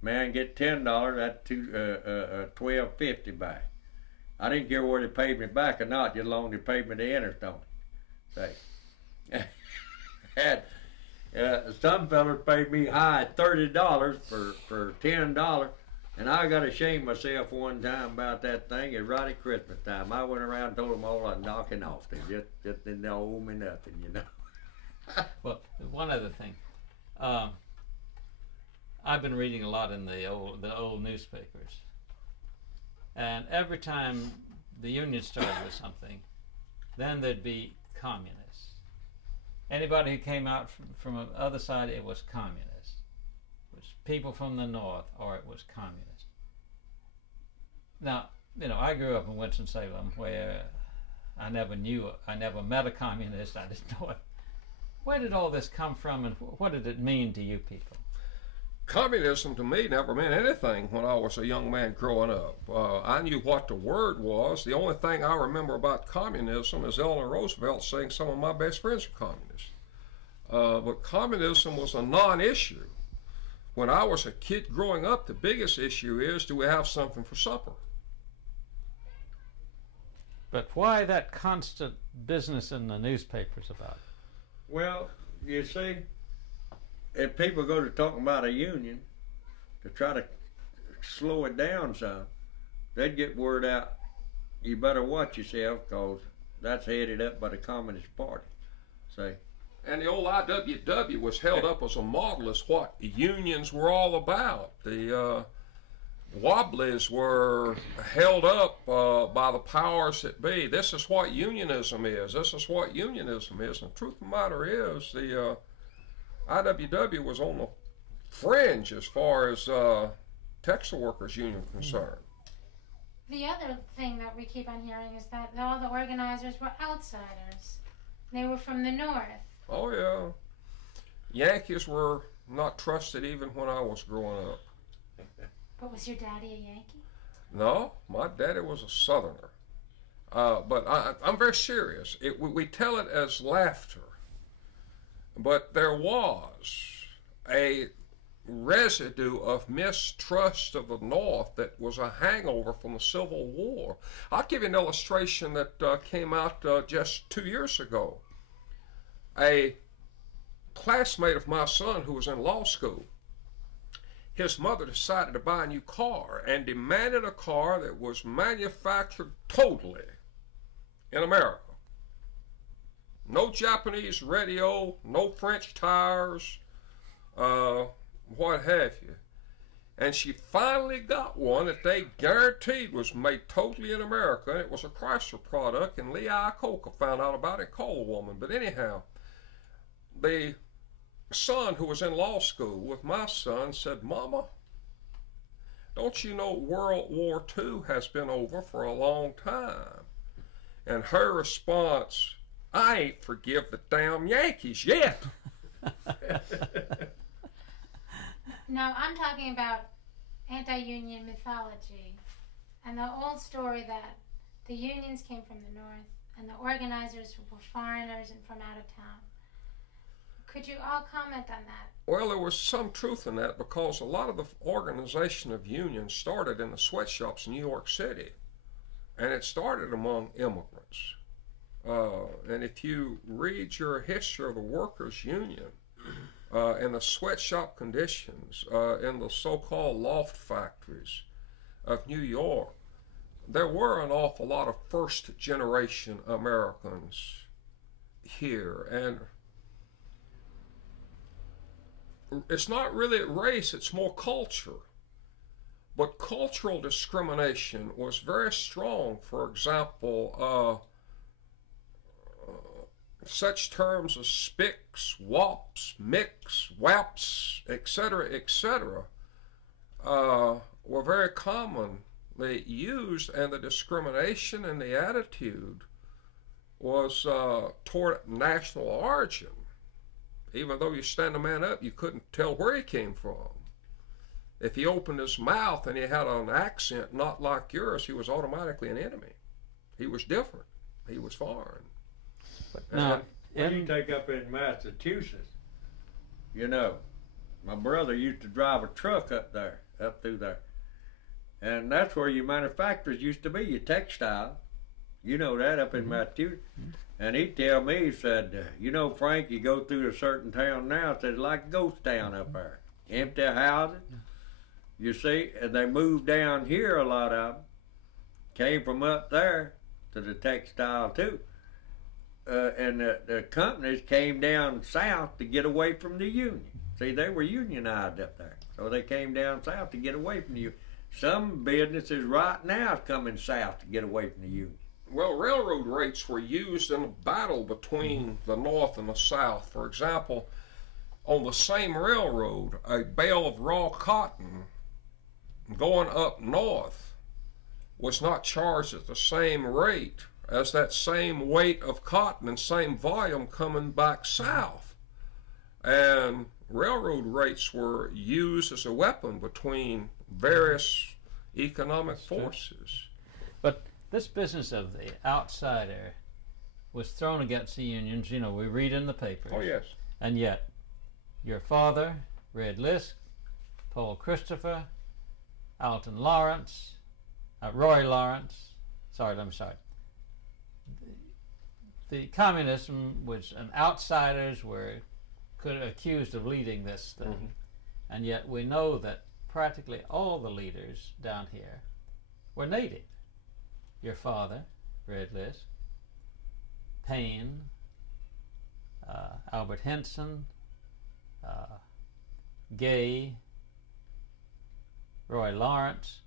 Man, get $10. That's $12.50 back. I didn't care whether they paid me back or not. Just long as they paid me the interest on it. Say, and some fellas paid me high $30 for $10. And I got ashamed myself one time about that thing. It was right at Christmas time. I went around and told them all I'd knock it off. They just didn't owe me nothing, you know. Well, one other thing. I've been reading a lot in the old newspapers, and every time the union started with something, then there'd be communists. Anybody who came out from the other side, it was communist. It was people from the north, or it was communist. Now, I grew up in Winston-Salem, where I never met a communist. I didn't know it. Where did all this come from, and what did it mean to you people? Communism to me never meant anything when I was a young man growing up. I knew what the word was. The only thing I remember about communism is Eleanor Roosevelt saying some of my best friends are communists. But communism was a non-issue. When I was a kid growing up, the biggest issue is, do we have something for supper? But why that constant business in the newspapers about it? Well, you see, if people go to talking about a union to try to slow it down some, they'd get word out, you better watch yourself, because that's headed up by the Communist Party. See? And the old IWW was held up as a model as what unions were all about. The Wobblies were held up by the powers that be. This is what unionism is. This is what unionism is. And the truth of the matter is, the IWW was on the fringe as far as textile workers union concerned. The other thing that we keep on hearing is that all the organizers were outsiders. They were from the North. Oh, yeah. Yankees were not trusted even when I was growing up. But was your daddy a Yankee? No, my daddy was a Southerner. But I'm very serious. We tell it as laughter. But there was a residue of mistrust of the North that was a hangover from the Civil War. I'll give you an illustration that came out just 2 years ago. A classmate of my son who was in law school, his mother decided to buy a new car and demanded a car that was manufactured totally in America. No Japanese radio, no French tires, what have you. And she finally got one that they guaranteed was made totally in America, and it was a Chrysler product, and Lee Iacocca found out about it and called the woman. But anyhow, the son who was in law school with my son said, "Mama, don't you know World War II has been over for a long time?" And her response, "I ain't forgive the damn Yankees yet." Now, I'm talking about anti-union mythology and the old story that the unions came from the North and the organizers were foreigners and from out of town. Could you all comment on that? Well, there was some truth in that, because a lot of the organization of unions started in the sweatshops in New York City, and it started among immigrants. And if you read your history of the workers' union and the sweatshop conditions in the so-called loft factories of New York, there were an awful lot of first-generation Americans here, and it's not really race, it's more culture. But cultural discrimination was very strong. For example, such terms as spics, wops, mix, waps, etc., were very commonly used, and the discrimination and the attitude was toward national origin. Even though you stand a man up, you couldn't tell where he came from. If he opened his mouth and he had an accent not like yours, he was automatically an enemy. He was different. He was foreign. But now, When you take up in Massachusetts, you know, my brother used to drive a truck up through there. And that's where your manufacturers used to be, your textile. You know that up in Massachusetts. And he'd tell me, he said, "You know, Frank, you go through a certain town now, it's like a ghost town up there. Empty houses, you see, and they moved down here, a lot of them. Came from up there to the textile too. And the companies came down south to get away from the union. See, they were unionized up there. So they came down south to get away from the union. Some businesses right now is coming south to get away from the union. Well, railroad rates were used in a battle between the North and the South. For example, on the same railroad, a bale of raw cotton going up north was not charged at the same rate as that same weight of cotton and same volume coming back south. And railroad rates were used as a weapon between various economic forces. but this business of the outsider was thrown against the unions. You know, we read in the papers. Oh, yes. And yet, your father, Red Lisk, Paul Christopher, Alton Lawrence, Roy Lawrence, I'm sorry. The communism was, and outsiders were accused of leading this thing. And yet we know that practically all the leaders down here were native. Your father, Red Lisk, Payne, Albert Henson, Gay, Roy Lawrence.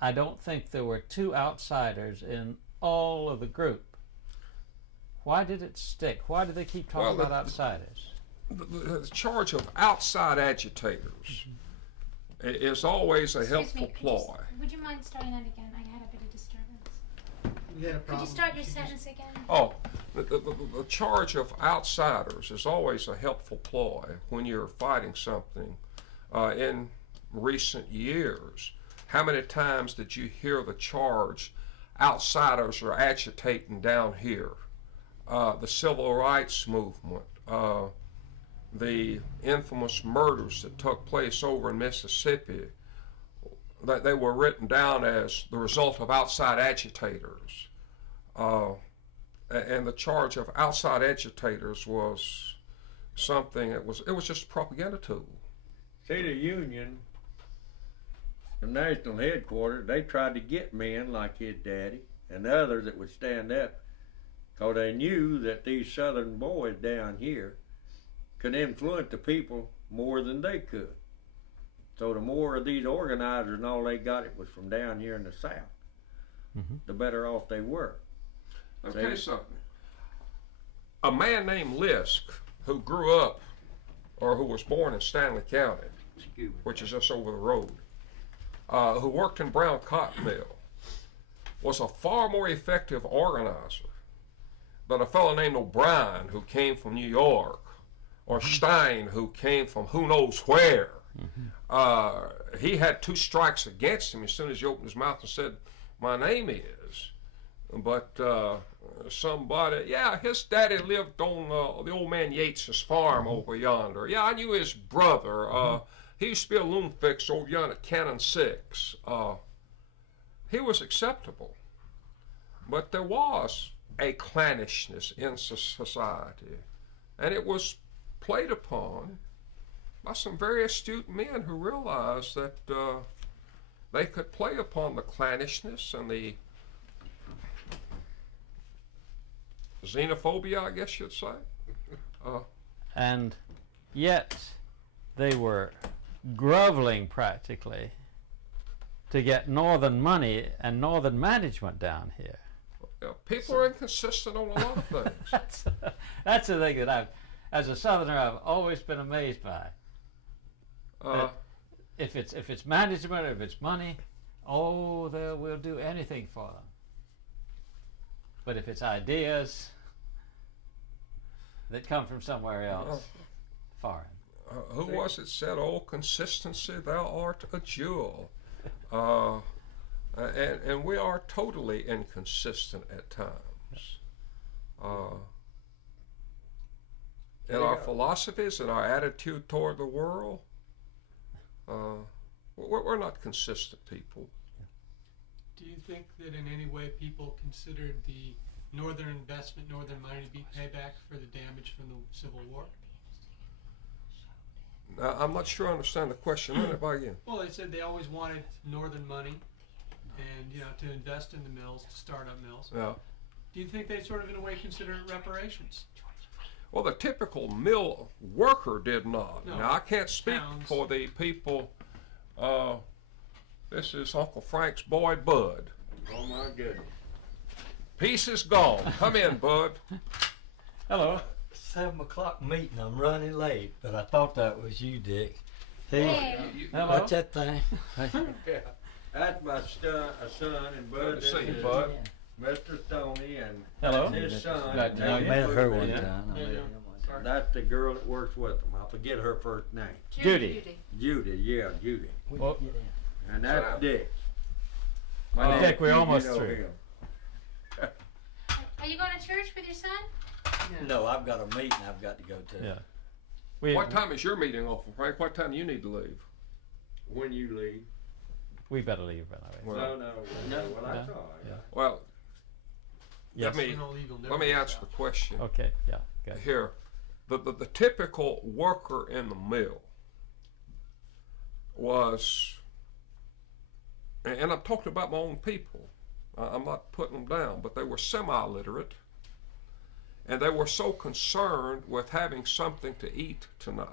I don't think there were two outsiders in all of the group. Why did it stick? Why do they keep talking about outsiders? The charge of outside agitators is always a helpful ploy. Would you mind starting that again? I had a bit of disturbance. You had a Could problem. you start your sentence again? Oh, the charge of outsiders is always a helpful ploy when you're fighting something. In recent years, how many times did you hear the charge, outsiders are agitating down here? The civil rights movement, the infamous murders that took place over in Mississippi, that they were written down as the result of outside agitators. And the charge of outside agitators was something, it was just a propaganda tool. See, the Union, the national headquarters, they tried to get men like his daddy and others that would stand up, because they knew that these southern boys down here could influence the people more than they could. So the more of these organizers and all they got, it was from down here in the South, the better off they were. Let me tell you something. A man named Lisk, who grew up, or who was born in Stanley County, which is just over the road, who worked in Brown Cotton Mill, was a far more effective organizer than a fellow named O'Brien, who came from New York, or Stein, who came from who knows where. He had two strikes against him as soon as he opened his mouth and said, "My name is." But somebody, yeah, his daddy lived on the old man Yates's farm over yonder. Yeah, I knew his brother. He used to be a loom fixer over yonder at Cannon 6. He was acceptable. But there was a clannishness in society, and it was played upon by some very astute men who realized that they could play upon the clannishness and the xenophobia, I guess you'd say. And yet they were groveling practically to get northern money and northern management down here. People are inconsistent on a lot of things. That's the thing that as a Southerner, I've always been amazed by. If it's management, if it's money, we'll do anything for them. But if it's ideas that come from somewhere else, foreign. Who was it said, "Oh, consistency, thou art a jewel." And we are totally inconsistent at times. In our philosophies and our attitude toward the world, we're not consistent people. Do you think that in any way people considered the northern investment, northern money to be payback for the damage from the Civil War? I'm not sure I understand the question. Run it by again. Well, they said they always wanted northern money, and to invest in the mills, to start up mills. Yeah. Do you think they sort of in a way consider it reparations? Well, the typical mill worker did not. No. Now, I can't speak Towns. for the people. This is Uncle Frank's boy, Bud. Oh my goodness. Peace is gone. Come in, Bud. Hello. 7 o'clock meeting. I'm running late, but I thought that was you, Dick. Hey, Hey. Hello. watch that thing. Yeah. That's my son and Bud. Good to see you, This is Bud. Mr. Stoney and Hello. his son. Glad to know I you. met her one Yeah. time. I met Yeah. him one time. That's the girl that works with them. I forget her first name. Judy. Judy, yeah, Judy. We Well- can get in. And that's Dick. Dick, we're You almost know through. him. Are you going to church with your son? No, I've got a meeting I've got to go to. Yeah. What time is your meeting off, Frank? What time do you need to leave? When you leave. We better leave right away. Well, No. Well, that's all right. Yeah. well, Yes. let me answer the question Okay. Yeah. Good. here. The typical worker in the mill was, and I'm talking about my own people. I'm not putting them down, but they were semi-literate, and they were so concerned with having something to eat tonight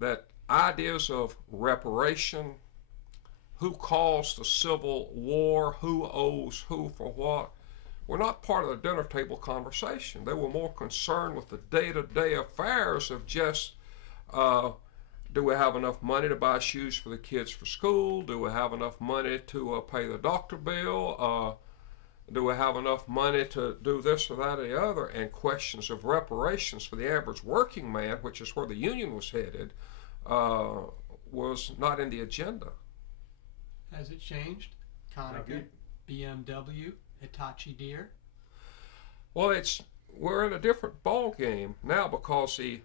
that ideas of reparation, who caused the Civil War, who owes who for what, were not part of the dinner table conversation. They were more concerned with the day-to-day affairs of just, do we have enough money to buy shoes for the kids for school? Do we have enough money to pay the doctor bill? Do we have enough money to do this or that or the other? And questions of reparations for the average working man, which is where the union was headed, was not in the agenda. Has it changed? Konica, BMW, Hitachi Deer. Well, we're in a different ball game now because the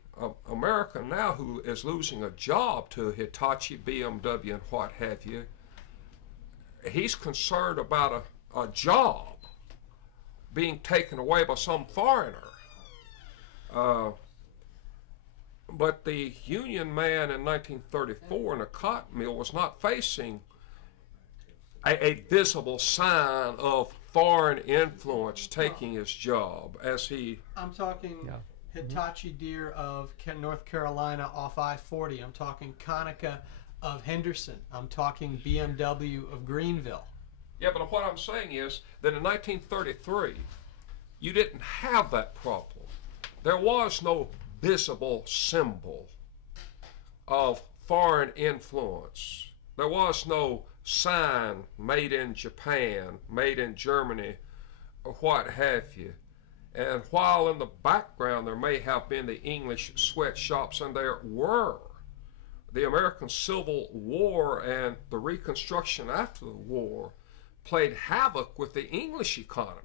America now who is losing a job to Hitachi, BMW, and what have you, he's concerned about a job being taken away by some foreigner. But the union man in 1934 in a cotton mill was not facing a visible sign of foreign influence taking his job as he... I'm talking Hitachi Deer of North Carolina off I-40. I'm talking Konica of Henderson. I'm talking BMW of Greenville. Yeah, but what I'm saying is that in 1933, you didn't have that problem. There was no visible symbol of foreign influence. There was no sign made in Japan, made in Germany, or what have you. And while in the background there may have been the English sweatshops, and there were, the American Civil War and the Reconstruction after the war played havoc with the English economy.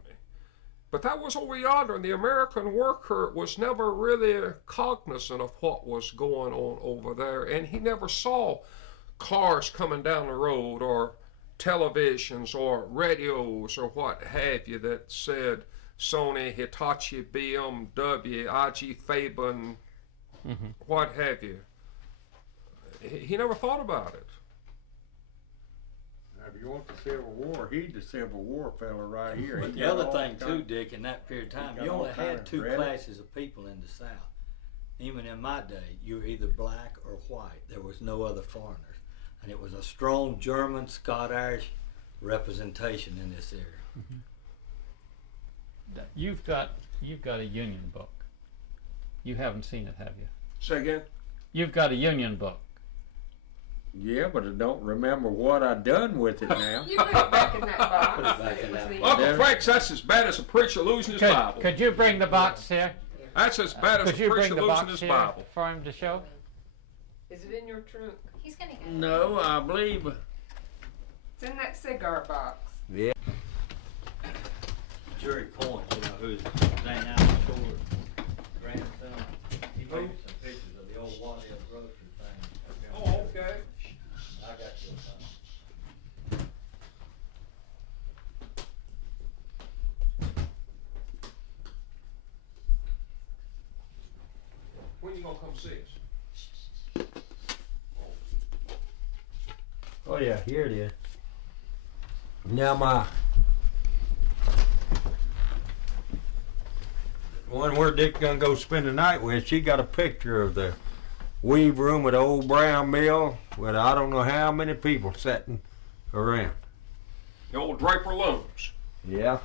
But that was over yonder, and the American worker was never really cognizant of what was going on over there, and he never saw cars coming down the road or televisions or radios or what have you that said Sony, Hitachi, BMW, IG Farben, what have you. He never thought about it. Now, if you want the Civil War, he's the Civil War fella right here. But the other thing too, Dick, in that period of time, you only had two classes of people in the South. Even in my day, you were either black or white. There was no other foreigners. And it was a strong German, Scott-Irish representation in this area. You've got a union book. You haven't seen it, have you? Say again? You've got a union book. Yeah, but I don't remember what I done with it now. You put it back in that box. Put it back in that It was box. Uncle Frank's, that's as bad as a preacher losing his Bible. Could you bring the box here? That's as bad as Could a you bring preacher the losing box his here Bible. for him to show? Is it in your trunk? He's gonna get it. No, I believe. It's in that cigar box. Yeah. Jerry Point, you know, who's Dane Allen Short grandson. He made some pictures of the old Waddell grocery thing. Oh, okay. I got you a time. When you gonna come see us? Oh yeah, here it is. Now my one where Dick gonna go spend the night with, she got a picture of the weave room at the old brown mill with I don't know how many people sitting around. The old Draper Looms. Yeah.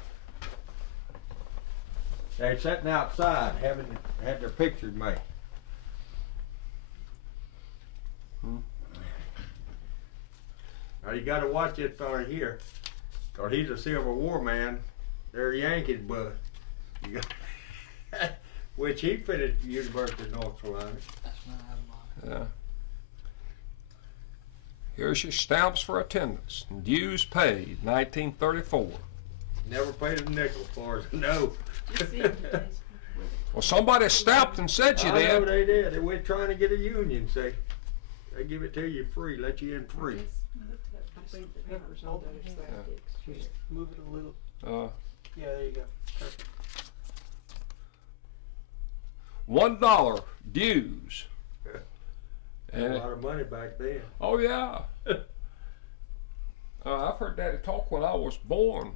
They're sitting outside having had their pictures made. Now you gotta watch this fella here, 'cause he's a Civil War man. They're Yankees, but you got which he finished the University of North Carolina. Yeah. Here's your stamps for attendance. Dues paid, 1934. Never paid a nickel for it. No. Well, somebody stopped and said you I know did. they did. They went trying to get a union. Say, they give it to you free, let you in free. Just move it a little. Yeah, there you go. Perfect. $1 dues. A lot of money back then. Oh yeah. I've heard Daddy talk when I was born.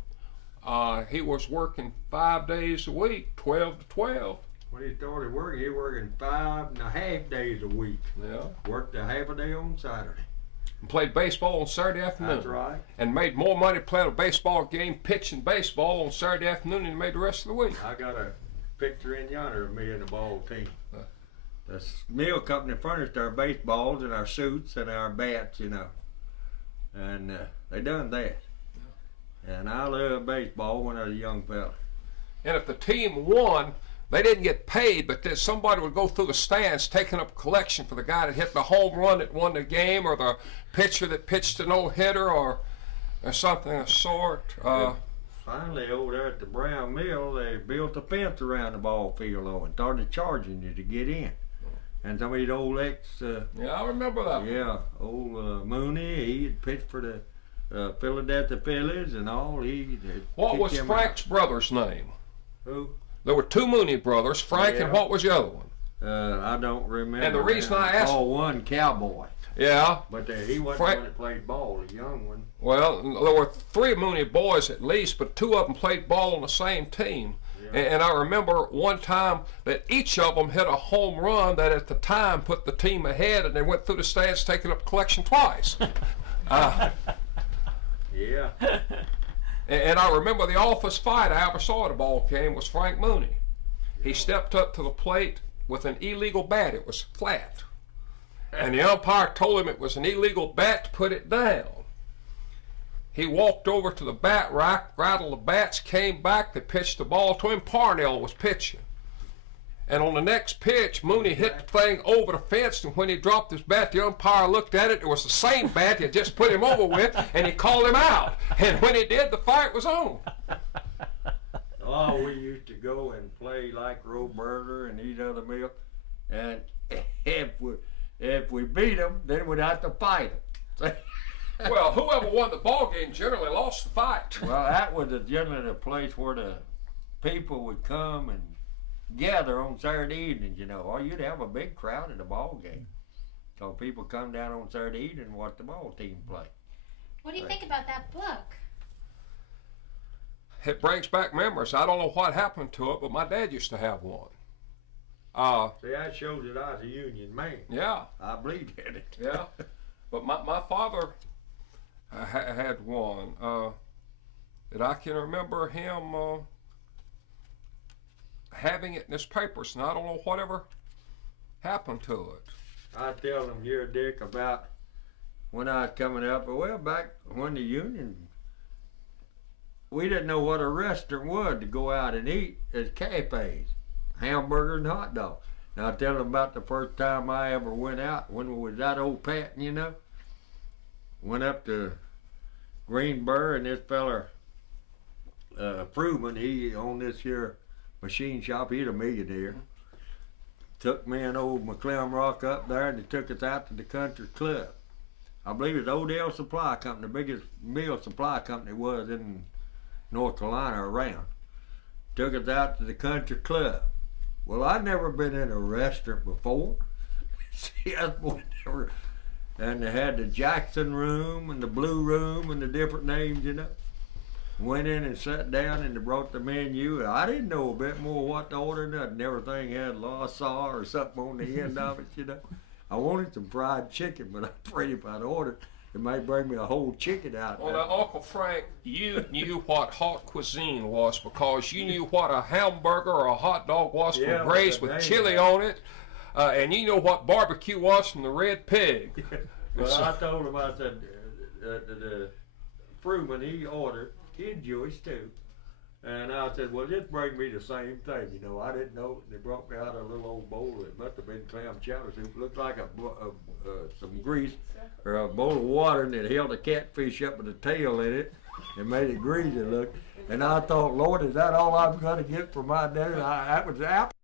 He was working 5 days a week, 12 to 12. When he started working, he was working 5.5 days a week. Yeah. Worked a half a day on Saturday. And played baseball on Saturday afternoon. That's right. And made more money playing a baseball game, pitching baseball on Saturday afternoon than he made the rest of the week. I got a picture in yonder of me and the ball team. The mill company furnished our baseballs and our suits and our bats, you know. And they done that. And I loved baseball when I was a young fella. And if the team won, they didn't get paid, but then somebody would go through the stands taking up a collection for the guy that hit the home run that won the game, or the pitcher that pitched a no-hitter, or something of the sort. Finally, over there at the Brown Mill, they built a fence around the ball field and started charging you to get in. And some of these old yeah, I remember that. Yeah, old Mooney, he had pitched for the Philadelphia Phillies and all. What was Frank's brother's name? Who? There were two Mooney brothers, Frank, and what was the other one? I don't remember. And the reason I asked... Oh, one Cowboy. Yeah. But he wasn't the one that played ball, the young one. Well, there were 3 Mooney boys at least, but 2 of them played ball on the same team. Yeah. And I remember one time that each of them hit a home run that at the time put the team ahead, and they went through the stands taking up collection twice. Yeah. And I remember the office fight I ever saw at a ball game was Frank Mooney. He stepped up to the plate with an illegal bat. It was flat. And the umpire told him it was an illegal bat to put it down. He walked over to the bat rack, rattled the bats, came back, they pitched the ball to him. Parnell was pitching. And on the next pitch, Mooney hit the thing over the fence, and when he dropped his bat, the umpire looked at it. It was the same bat he had just put him over with, and he called him out. And when he did, the fight was on. Oh, we used to go and play like Roberta and these other mills, and if we beat them, then we'd have to fight them. Well, whoever won the ball game generally lost the fight. Well, that was generally the place where the people would come and gather on Saturday evenings, you know, or you'd have a big crowd at the ball game. So people come down on Saturday evening and watch the ball team play. What do you think about that book? It brings back memories. I don't know what happened to it, but my dad used to have one. See, that shows that I was a union man. Yeah. I believed in it. Yeah. But my father had one that I can remember him having it in his papers, and I don't know whatever happened to it. I tell them here, Dick, about when I was coming up, well, back when the union, we didn't know what a restaurant was to go out and eat at cafes, hamburgers and hot dogs. And I tell them about the first time I ever went out, when we was at Old Patton, you know. Went up to Greenburg, and this feller, Fruman, he owned this here machine shop. He's a millionaire. Took me and old McClellan Rock up there, and they took us out to the country club. I believe it's Odell Supply Company, the biggest mill supply company was in North Carolina around. Took us out to the country club. Well, I'd never been in a restaurant before. See, I never. And they had the Jackson room and the Blue room and the different names, you know. Went in and sat down, and they brought the menu. I didn't know a bit more what to order, nothing. Everything had Lhasa or something on the end of it, you know. I wanted some fried chicken, but I'm afraid if I'd ordered, it might bring me a whole chicken out. Well, now, Uncle Frank, you knew what hot cuisine was because you knew what a hamburger or a hot dog was from Grace with chili on it. And you know what barbecue was from the Red Pig. Well, I told him, I said, the Fruman, he ordered, he's Jewish too, And I said, well, just bring me the same thing. You know, I didn't know. They brought me out a little old bowl. It must have been clam chowder soup. It looked like some grease or a bowl of water, and it held a catfish up with a tail in it and made it greasy look. And I thought, Lord, is that all I'm going to get for my dinner? That was apple.